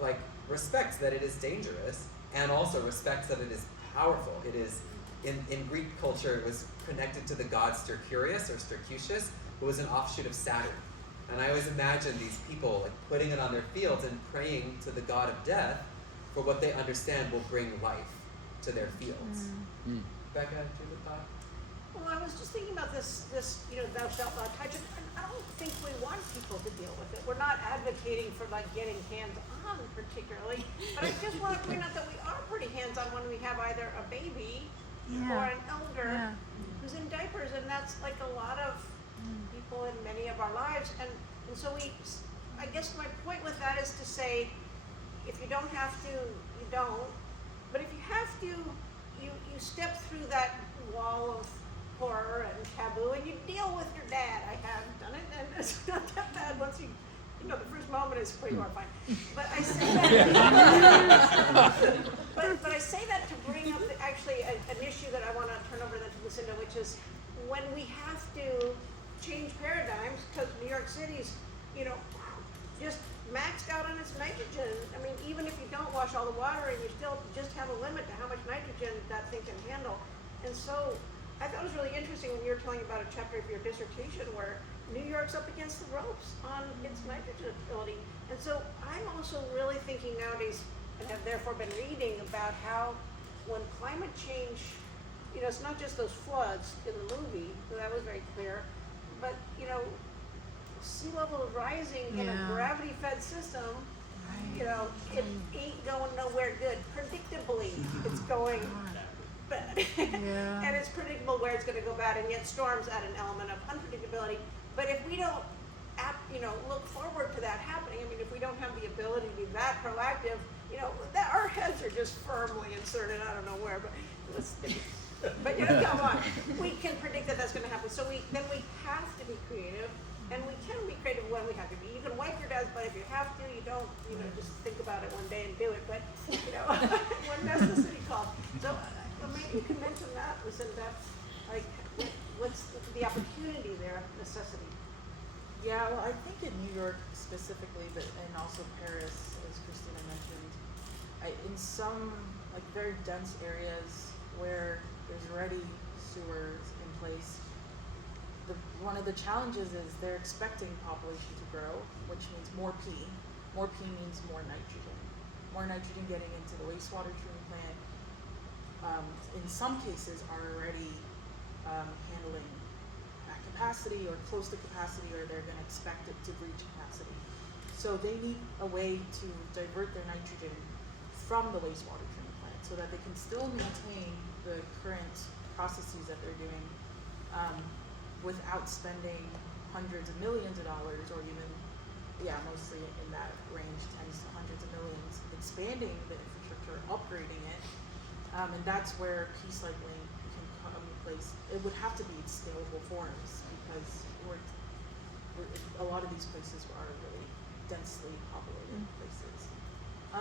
like, respects that it is dangerous, and also respects that it is powerful. It is, in Greek culture, it was connected to the god Stercurius, or Stercucius, who was an offshoot of Saturn. And I always imagine these people like putting it on their fields and praying to the god of death for what they understand will bring life to their fields. Becca, do you have a thought? Well, I was just thinking about this, thou shalt not touch it. And I don't think we want people to deal with it. We're not advocating for like getting hands-on particularly, but I just want to point out that we are pretty hands-on when we have either a baby or an elder who's in diapers, and that's like a lot of people in many of our lives. And so I guess my point with that is to say, if you don't have to, you don't. But if you have to, you step through that wall of horror and taboo, and you deal with your dad. I have done it, and it's not that bad once the first moment is pretty horrifying. But I say that, but I say that to bring up actually an issue that I want to turn over then to Lucinda, which is when we have to change paradigms, because New York City's, just maxed out on its nitrogen. I mean, even if you don't wash all the water, and you still just have a limit to how much nitrogen that thing can handle. And so I thought it was really interesting when you were telling about a chapter of your dissertation where New York's up against the ropes on its nitrogen ability. And so I'm also really thinking nowadays, and have therefore been reading about how when climate change, it's not just those floods in the movie, so that was very clear, but sea level is rising in a gravity-fed system. It ain't going nowhere good. Predictably, it's going bad. And it's predictable where it's going to go bad, and yet storms add an element of unpredictability. But if we don't, look forward to that happening, I mean, if we don't have the ability to be that proactive, that our heads are just firmly inserted, I don't know where, but come on, we can predict that that's going to happen. So we have to be creative. And we can be creative when we have to be. You can wipe your dad's butt if you have to. You don't, just think about it one day and do it. But, when necessity calls. So maybe you can mention that, Lucinda. Like, what's the opportunity there, necessity? Yeah, well, I think in New York specifically, and also Paris, as Krisztina mentioned, in some like very dense areas where there's already sewers in place, one of the challenges is they're expecting population to grow, which means more P. More P means more nitrogen. More nitrogen getting into the wastewater treatment plant. In some cases are already handling at capacity or close to capacity, or they're going to expect it to reach capacity. So they need a way to divert their nitrogen from the wastewater treatment plant so that they can still maintain the current processes that they're doing without spending hundreds of millions of dollars, or even, mostly in that range, tens to hundreds of millions, expanding the infrastructure, upgrading it. And that's where peecycling can come in place. It would have to be in scalable forms, because a lot of these places are really densely populated places.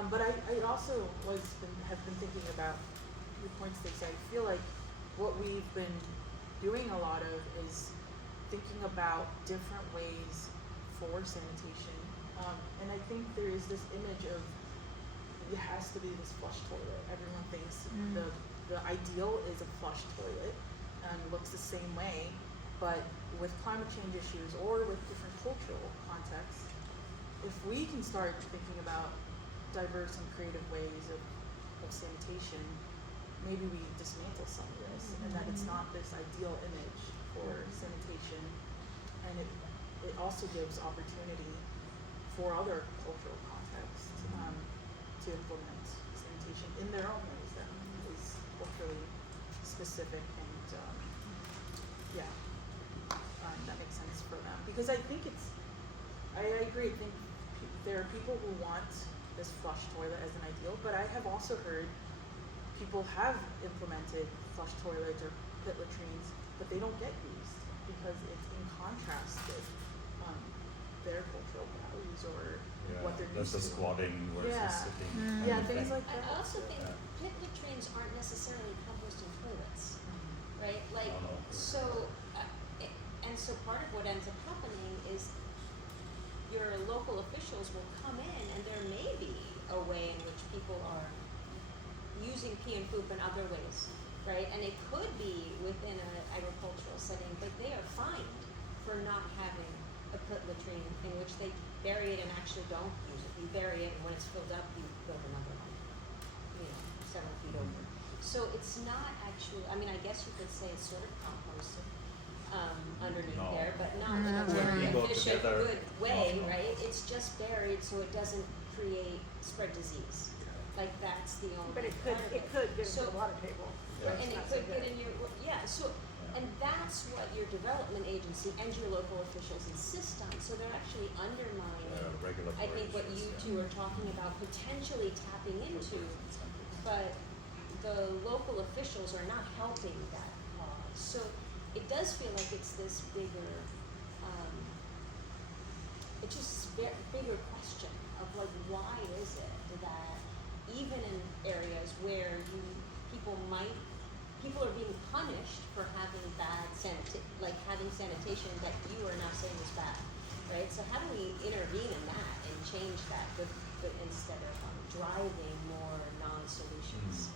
But I also have been thinking about your points, Stacey. I feel like what we've been doing a lot of is thinking about different ways for sanitation. And I think there is this image of it has to be this flush toilet. Everyone thinks the ideal is a flush toilet and looks the same way, but with climate change issues or with different cultural contexts, if we can start thinking about diverse and creative ways of sanitation, maybe we dismantle some of this and that it's not this ideal image for sanitation, and it also gives opportunity for other cultural contexts to implement sanitation in their own ways that is culturally specific and that makes sense for them. Because I think I agree, I think there are people who want this flush toilet as an ideal, but I have also heard people have implemented flush toilets or pit latrines, but they don't get used because it's in contrast with their cultural values or what they're used That's the to. squatting versus sitting. Yeah, things like I that. also think pit latrines aren't necessarily composting toilets, right? Like, so, and so part of what ends up happening is your local officials will come in and there may be a way in which people are using pee and poop in other ways, right? And it could be within an agricultural setting, but they are fined for not having a pit latrine in which they bury it and actually don't use it. You bury it and when it's filled up, you build another one, several feet over. So it's not actually, I mean, I guess you could say it's sort of composted underneath there, but not in a very efficient, good way, right? It's just buried so it doesn't spread disease. Like that's the only But it part of could get So- into the water table. Right, and it That's could good. get in your, so, and that's what your development agency and your local officials insist on, so they're actually undermining, I think what you two are talking about potentially tapping into, but the local officials are not helping that cause. So it does feel like it's this bigger, it's just bigger question of like, why is it that even in areas where people are being punished for having bad having sanitation that you are now saying is bad, right? So how do we intervene in that and change that, but instead of driving more non-solutions?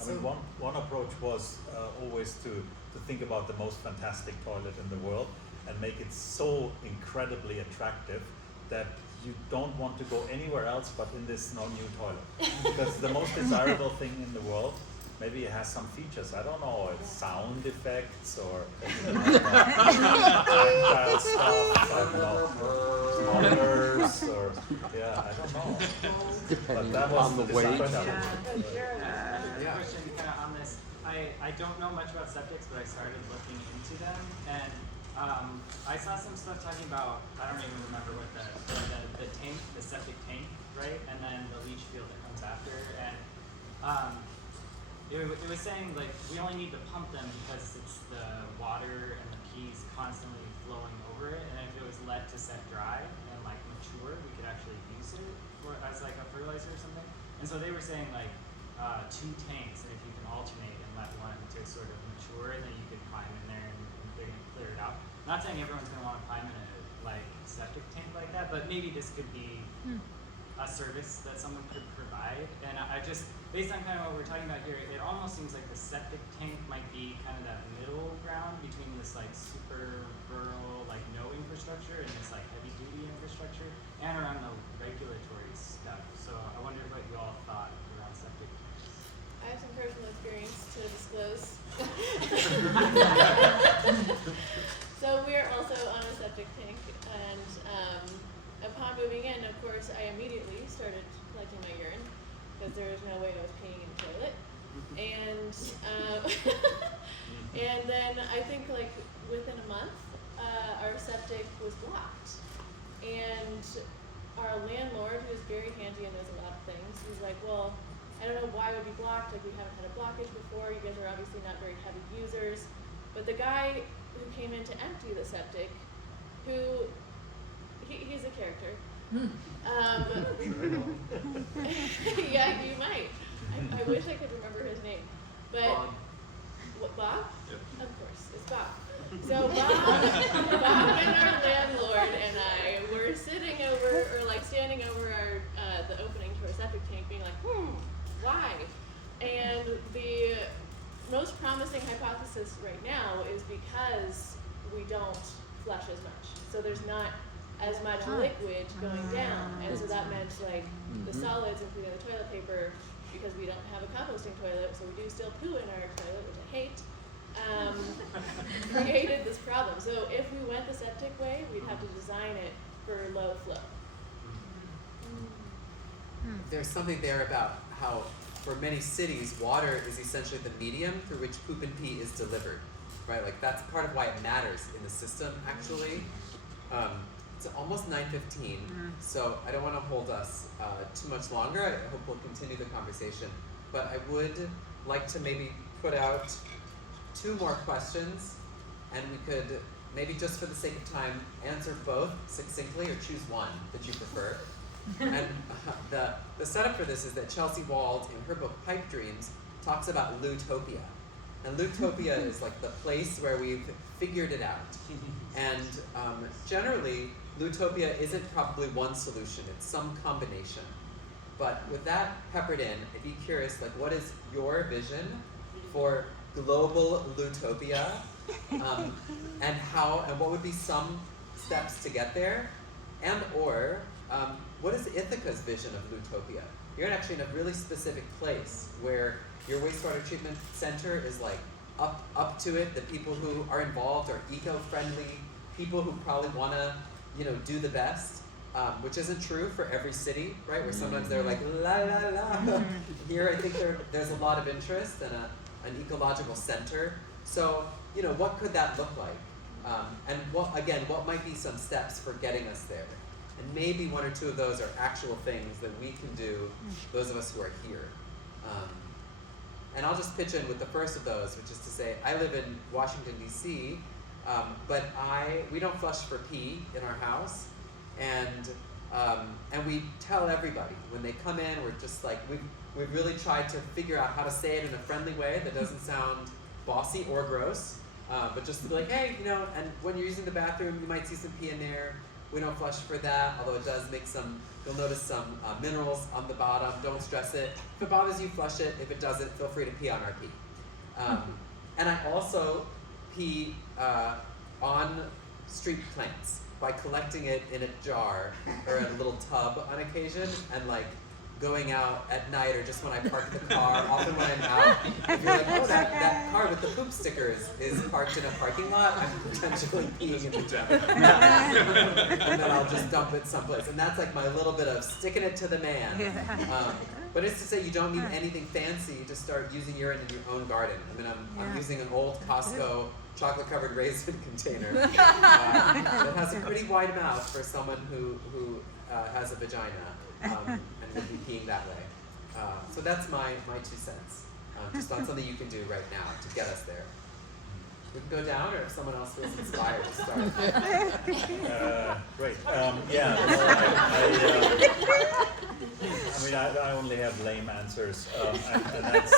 I mean, one approach was always to think about the most fantastic toilet in the world and make it so incredibly attractive that you don't want to go anywhere else but in this new toilet. Because the most desirable thing in the world, maybe it has some features, I don't know, it's sound effects or tactile stuff, I don't know, colors or, I don't know. But that was the design challenge. A question kind of on this. I don't know much about septics, but I started looking into them, and I saw some stuff talking about, I don't even remember what the tank, the septic tank, right? And then the leach field that comes after, and it was saying like we only need to pump them because it's the water and the pee's constantly flowing over it, and if it was let to set dry and like mature, we could actually use it as like a fertilizer or something. And so they were saying like 2 tanks, and if you can alternate and let one to sort of mature, then you could climb in there and clear it out. Not saying everyone's going to want to climb in a like septic tank like that, but maybe this could be a service that someone could provide. And I just, based on kind of what we're talking about here, it almost seems like the septic tank might be kind of that middle ground between this like super rural, like no infrastructure and this like heavy duty infrastructure, and around the regulatory stuff. So I wonder what you all thought around septic tanks. I have some personal experience to disclose. So we are also on a septic tank, and upon moving in, of course, I immediately started collecting my urine because there was no way I was peeing in the toilet. And and then I think like within a month, our septic was blocked, and our landlord, who's very handy and knows a lot of things, was like, well, I don't know why it would be blocked, like we haven't had a blockage before, you guys are obviously not very heavy users. But the guy who came in to empty the septic, he's a character. Yeah, you might. I wish I could remember his name. But Bob. What, Bob? Yep. Of course, it's Bob. So Bob and our landlord and I were sitting over, or like standing over our the opening to our septic tank, being like, why? And the most promising hypothesis right now is because we don't flush as much. So there's not as much liquid going down, and so that meant like the solids, including the toilet paper, because we don't have a composting toilet, so we do still poo in our toilet, which I hate. Created this problem. So if we went the septic way, we'd have to design it for low flow. There's something there about how for many cities, water is essentially the medium through which poop and pee is delivered, right? Like that's part of why it matters in the system, actually. It's almost 9:15, so I don't want to hold us too much longer. I hope we'll continue the conversation, but I would like to maybe put out 2 more questions, and we could maybe just for the sake of time answer both succinctly or choose one that you prefer. And the setup for this is that Chelsea Wald, in her book Pipe Dreams, talks about Lutopia. And Lutopia is like the place where we've figured it out. And generally, Lutopia isn't probably one solution, it's some combination. But with that peppered in, I'd be curious, like what is your vision for global Lutopia? And how, and what would be some steps to get there? And or, what is Ithaca's vision of Lutopia? You're actually in a really specific place where your wastewater treatment center is like up to it. The people who are involved are eco-friendly, people who probably want to, do the best, which isn't true for every city, right? Where sometimes they're like la la la. Here, I think there's a lot of interest and an ecological center. So, what could that look like? And what might be some steps for getting us there? And maybe 1 or 2 of those are actual things that we can do, those of us who are here. And I'll just pitch in with the first of those, which is to say, I live in Washington, D.C., but we don't flush for pee in our house, and we tell everybody when they come in. We're just like we've really tried to figure out how to say it in a friendly way that doesn't sound bossy or gross, but just to be like, hey, and when you're using the bathroom, you might see some pee in there. We don't flush for that, although it does make you'll notice some minerals on the bottom. Don't stress it. If it bothers you, flush it. If it doesn't, feel free to pee on our pee. And I also pee on street plants by collecting it in a jar or in a little tub on occasion, and like going out at night or just when I park the car, often when I'm out, if you're like, oh, that car with the poop stickers is parked in a parking lot, I'm potentially peeing in the jar. And then I'll just dump it someplace. And that's like my little bit of sticking it to the man. But it's to say you don't need anything fancy to start using urine in your own garden. I mean, I'm using an old Costco chocolate-covered raisin container that has a pretty wide mouth for someone who has a vagina. And would be peeing that way. So that's my 2 cents, just on something you can do right now to get us there. We can go down, or if someone else feels inspired to start. Great. I only have lame answers, and that's.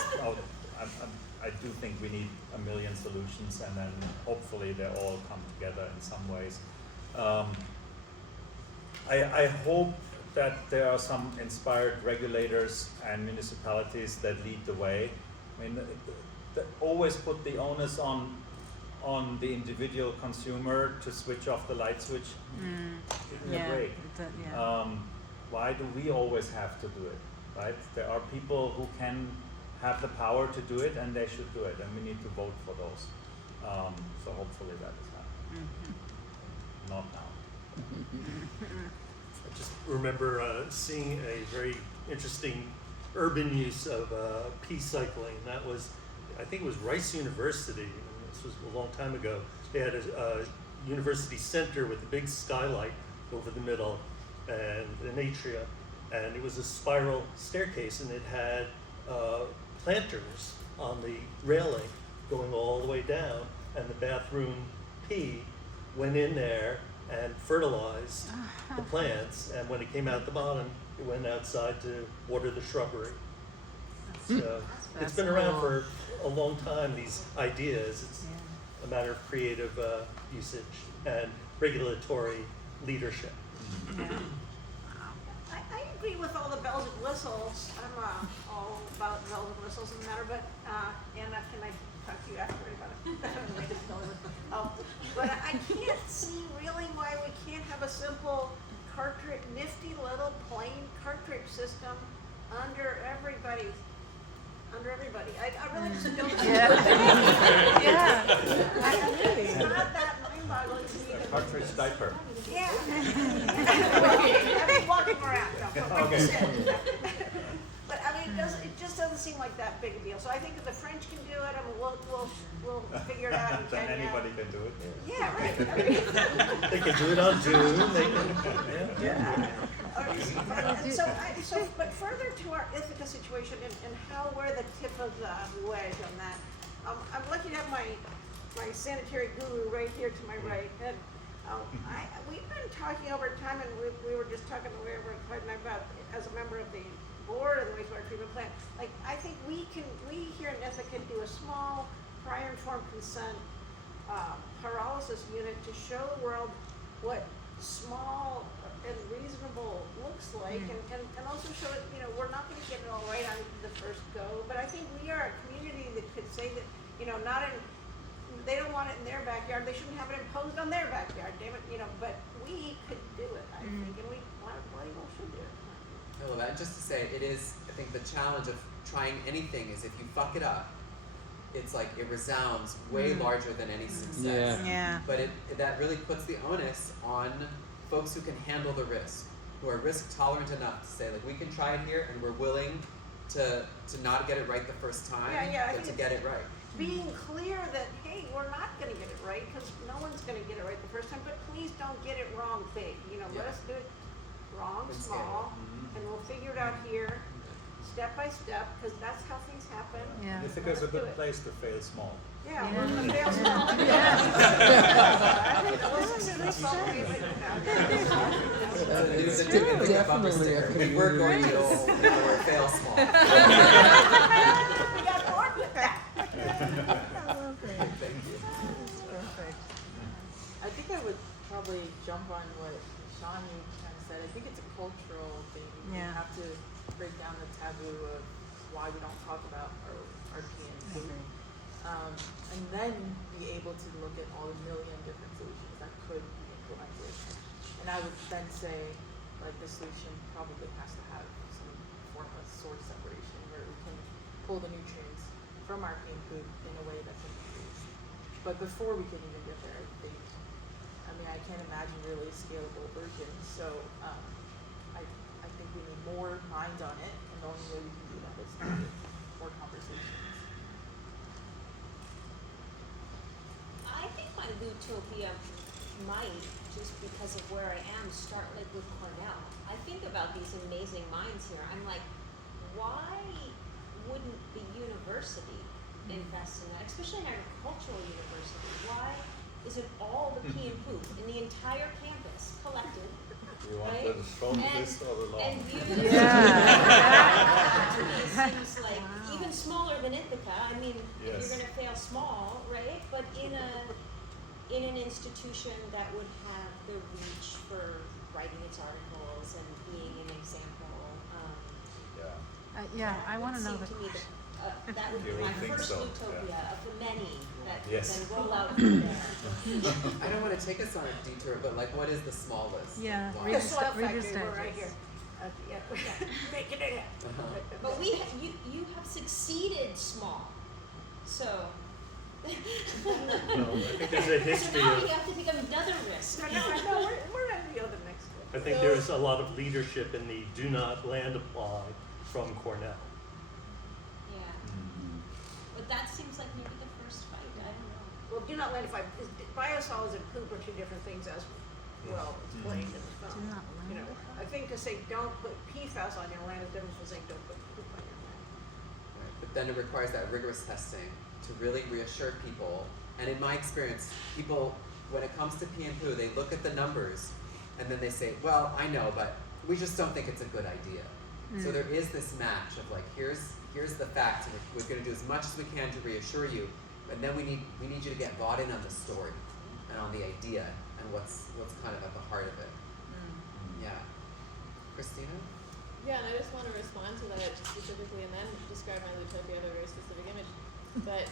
I do think we need a million solutions, and then hopefully they all come together in some ways. I hope that there are some inspired regulators and municipalities that lead the way. I mean, always put the onus on the individual consumer to switch off the light switch. Give me a break. Why do we always have to do it, right? There are people who can have the power to do it, and they should do it, and we need to vote for those. So hopefully that is happening. Not now. I just remember seeing a very interesting urban use of peecycling. That was, I think it was Rice University, and this was a long time ago. They had a university center with a big skylight over the middle and an atrium, and it was a spiral staircase, and it had planters on the railing going all the way down, and the bathroom pee went in there and fertilized the plants, and when it came out the bottom, it went outside to water the shrubbery. So it's been around for a long time, these ideas. a matter of creative usage and regulatory leadership. I agree with all the bells and whistles. I'm all about bells and whistles in the matter, but Anna, can I talk to you afterward about it? But I can't see really why we can't have a simple cartridge, nifty little plain cartridge system under everybody. I really just don't see Yeah. It's not that mind-boggling to me. Cartridge diaper. Yeah. I've been walking around. No, Okay. But I mean, it just doesn't seem like that big a deal. So I think if the French can do it, I mean, we'll figure it out in Then Kenya. anybody can do it. Yeah, right. I mean, They can do it on Zoom. They can, yeah. But further to our Ithaca situation and how we're the tip of the wedge on that, I'm lucky to have my sanitary guru right here to my right. And we've been talking over time, and we were just talking Clyde and I about, as a member of the board of the wastewater treatment plant, like, I think we here in Ithaca can do a small prior informed consent pyrolysis unit to show the world what small and reasonable looks like, and also show it, we're not going to get it all right on the first go, but I think we are a community that could say that, they don't want it in their backyard, they shouldn't have it imposed on their backyard, damn it, but we could do it, I think, and we should do it. I love that. And just to say, it is, I think the challenge of trying anything is if you fuck it up, it's like it resounds way larger than any success. Yeah. But that really puts the onus on folks who can handle the risk, who are risk tolerant enough to say, like, we can try it here and we're willing to not get it right the first time, but to get it right. Being clear that, hey, we're not going to get it right because no one's going to get it right the first time, but please don't get it wrong big. Let us do it wrong, And small, and we'll figure it out here, step by step, because that's how things happen. Yeah. Ithaca is a good place to fail small. Yeah, we're going to fail small. Definitely a community. We're going to fail small. We got bored with that. Thank you. Perfect. I think I would probably jump on what Shawn, you kind of said. I think it's a cultural thing. Yeah. We have to break down the taboo of why we don't talk about our PNP. And then be able to look at all the million different solutions that could be implemented. And I would then say, like, the solution probably has to have some form of source separation where we can pull the nutrients from our cane food in a way that can be used. But before we can even get there, I can't imagine really a scalable version. So I think we need more minds on it, and the only way we can do that is through more conversations. I think my Utopia might, just because of where I am, start like with Cornell. I think about these amazing minds here. I'm like, why wouldn't the university invest in that, especially an agricultural university? Why is it all the pee and poop in the entire campus collected? You want right? the strongest or the long? And that to me seems like even smaller than Ithaca. I mean, if Yes. you're going to fail small, right? But in an institution that would have the reach for writing its articles and being an example. Yeah, I want to know the. That would You be my would think first so, utopia of the many that Yes. then roll out from there. I don't want to take us on a detour, but like, what is the smallest? Yeah, Why? The read soil read your factory, we're right statutes. here. Making it happen. But you have succeeded small, so. No, I think there's a history So now of. we have to become another risk. No, we're ready to go to the next one. I think there is a lot of leadership in the do not land apply from Cornell. Yeah, but that seems like maybe the first fight. I don't know. Well, do not land if biosolids and poop are two different things as well explained in the film. Do not land. I think to say don't put PFAS on your land is different from saying don't put poop on your land. Right, but then it requires that rigorous testing to really reassure people. And in my experience, people, when it comes to pee and poo, they look at the numbers and then they say, well, I know, but we just don't think it's a good idea. So there is this match of like, here's the facts, and we're going to do as much as we can to reassure you. and then we need you to get bought in on the story and on the idea and what's kind of at the heart of it. Yeah. Krisztina? Yeah, and I just want to respond to that specifically and then describe my Lutopia. I have a very specific image. But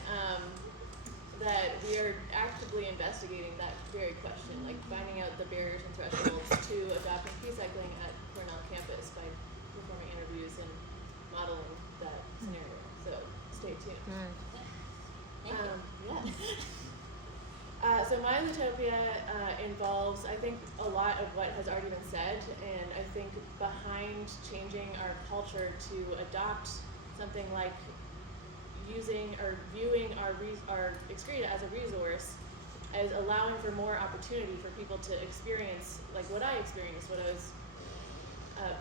that we are actively investigating that very question, like finding out the barriers and thresholds to adopting peecycling at Cornell campus by performing interviews and modeling that scenario. So stay tuned. So my Lutopia involves, I think, a lot of what has already been said, and I think behind changing our culture to adopt something like using or viewing our excreta as a resource as allowing for more opportunity for people to experience, like what I experienced, what I was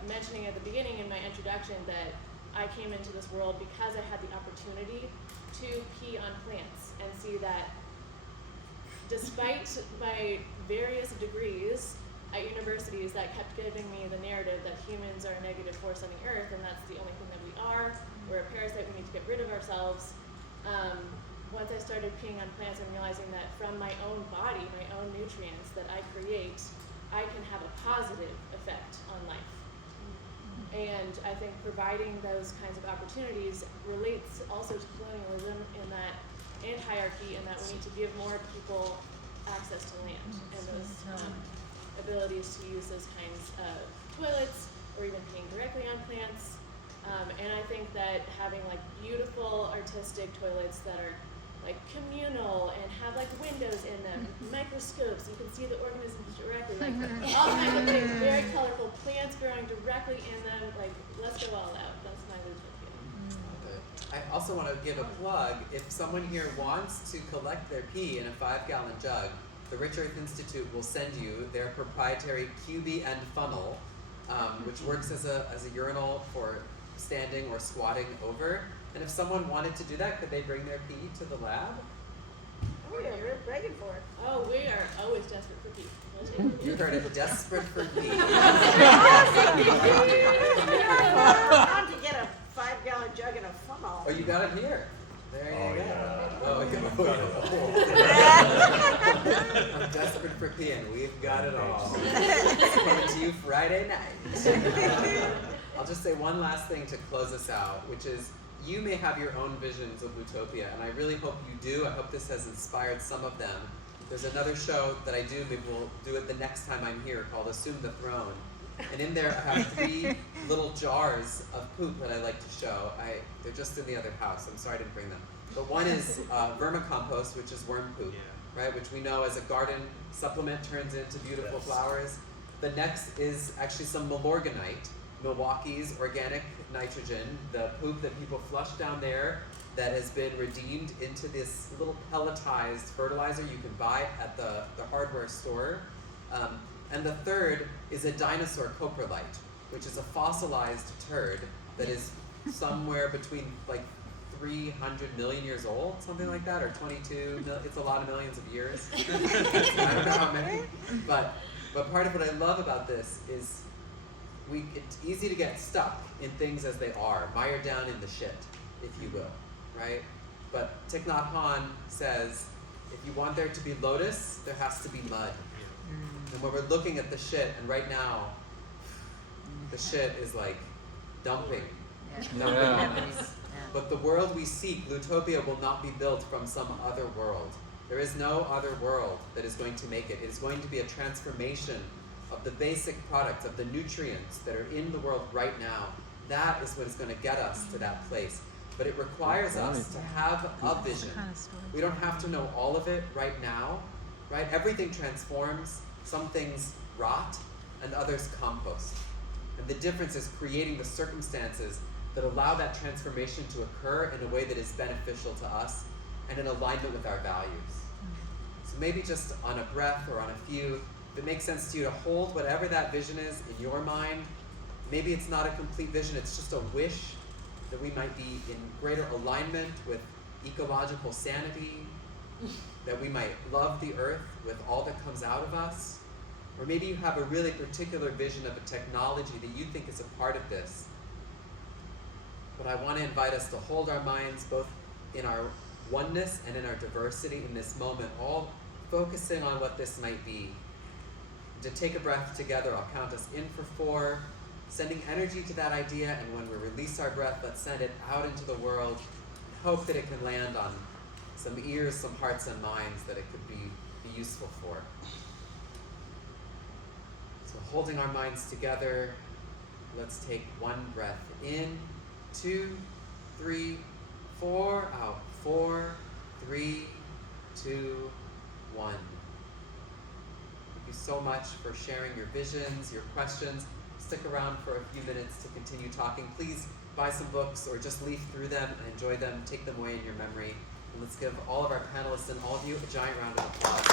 mentioning at the beginning in my introduction, that I came into this world because I had the opportunity to pee on plants and see that despite my various degrees at universities that kept giving me the narrative that humans are a negative force on the earth and that's the only thing that we are, we're a parasite, we need to get rid of ourselves. Once I started peeing on plants and realizing that from my own body, my own nutrients that I create, I can have a positive effect on life. And I think providing those kinds of opportunities relates also to colonialism in that, and hierarchy, in that we need to give more people access to land and those abilities to use those kinds of toilets or even peeing directly on plants. And I think that having like beautiful artistic toilets that are like communal and have like windows in them, microscopes, you can see the organisms directly, like all kinds of things, very colorful, plants growing directly in them, like let's go all out. That's my Lutopia. I also want to give a plug. If someone here wants to collect their pee in a 5-gallon jug, the Rich Earth Institute will send you their proprietary QB end funnel, which works as a urinal for standing or squatting over. And if someone wanted to do that, could they bring their pee to the lab? Oh yeah, we're begging for it. Oh, we are always desperate for pee. You heard it, desperate for pee. Time to get a 5-gallon jug and a funnel. Oh, you got it here. There you go. Yeah. Oh, I'm desperate for pee, and we've got it all. It's coming to you Friday night. I'll just say one last thing to close us out, which is you may have your own visions of Lutopia, and I really hope you do. I hope this has inspired some of them. There's another show that I do, maybe we'll do it the next time I'm here, called Assume the Throne. And in there I have 3 little jars of poop that I like to show. They're just in the other house, I'm sorry I didn't bring them. But one is vermicompost, which is worm poop, right? Which we know as a garden supplement turns into beautiful flowers. The next is actually some Milorganite, Milwaukee's organic nitrogen, the poop that people flush down there that has been redeemed into this little pelletized fertilizer you can buy at the hardware store. And the third is a dinosaur coprolite, which is a fossilized turd that is somewhere between like 300 million years old, something like that, or 22, it's a lot of millions of years. I don't know how many. But part of what I love about this is it's easy to get stuck in things as they are, mired down in the shit, if you will, right? But Thich Nhat Hanh says, if you want there to be lotus, there has to be mud. And when we're looking at the shit, and right now, the shit is like dumping on us. But the world we seek, Lutopia, will not be built from some other world. There is no other world that is going to make it. It is going to be a transformation of the basic products, of the nutrients that are in the world right now. That is what is going to get us to that place. But it requires us to have a vision. We don't have to know all of it right now, right? Everything transforms. Some things rot and others compost. And the difference is creating the circumstances that allow that transformation to occur in a way that is beneficial to us and in alignment with our values. So maybe just on a breath or on a few, if it makes sense to you to hold whatever that vision is in your mind. Maybe it's not a complete vision, it's just a wish that we might be in greater alignment with ecological sanity, that we might love the earth with all that comes out of us. Or maybe you have a really particular vision of a technology that you think is a part of this. But I want to invite us to hold our minds both in our oneness and in our diversity in this moment, all focusing on what this might be. To take a breath together, I'll count us in for 4, sending energy to that idea, and when we release our breath, let's send it out into the world and hope that it can land on some ears, some hearts and minds that it could be useful for. So holding our minds together, let's take 1 breath in, 2, 3, 4, out, 4, 3, 2, 1. Thank you so much for sharing your visions, your questions. Stick around for a few minutes to continue talking. Please buy some books or just leaf through them and enjoy them, take them away in your memory. And let's give all of our panelists and all of you a giant round of applause.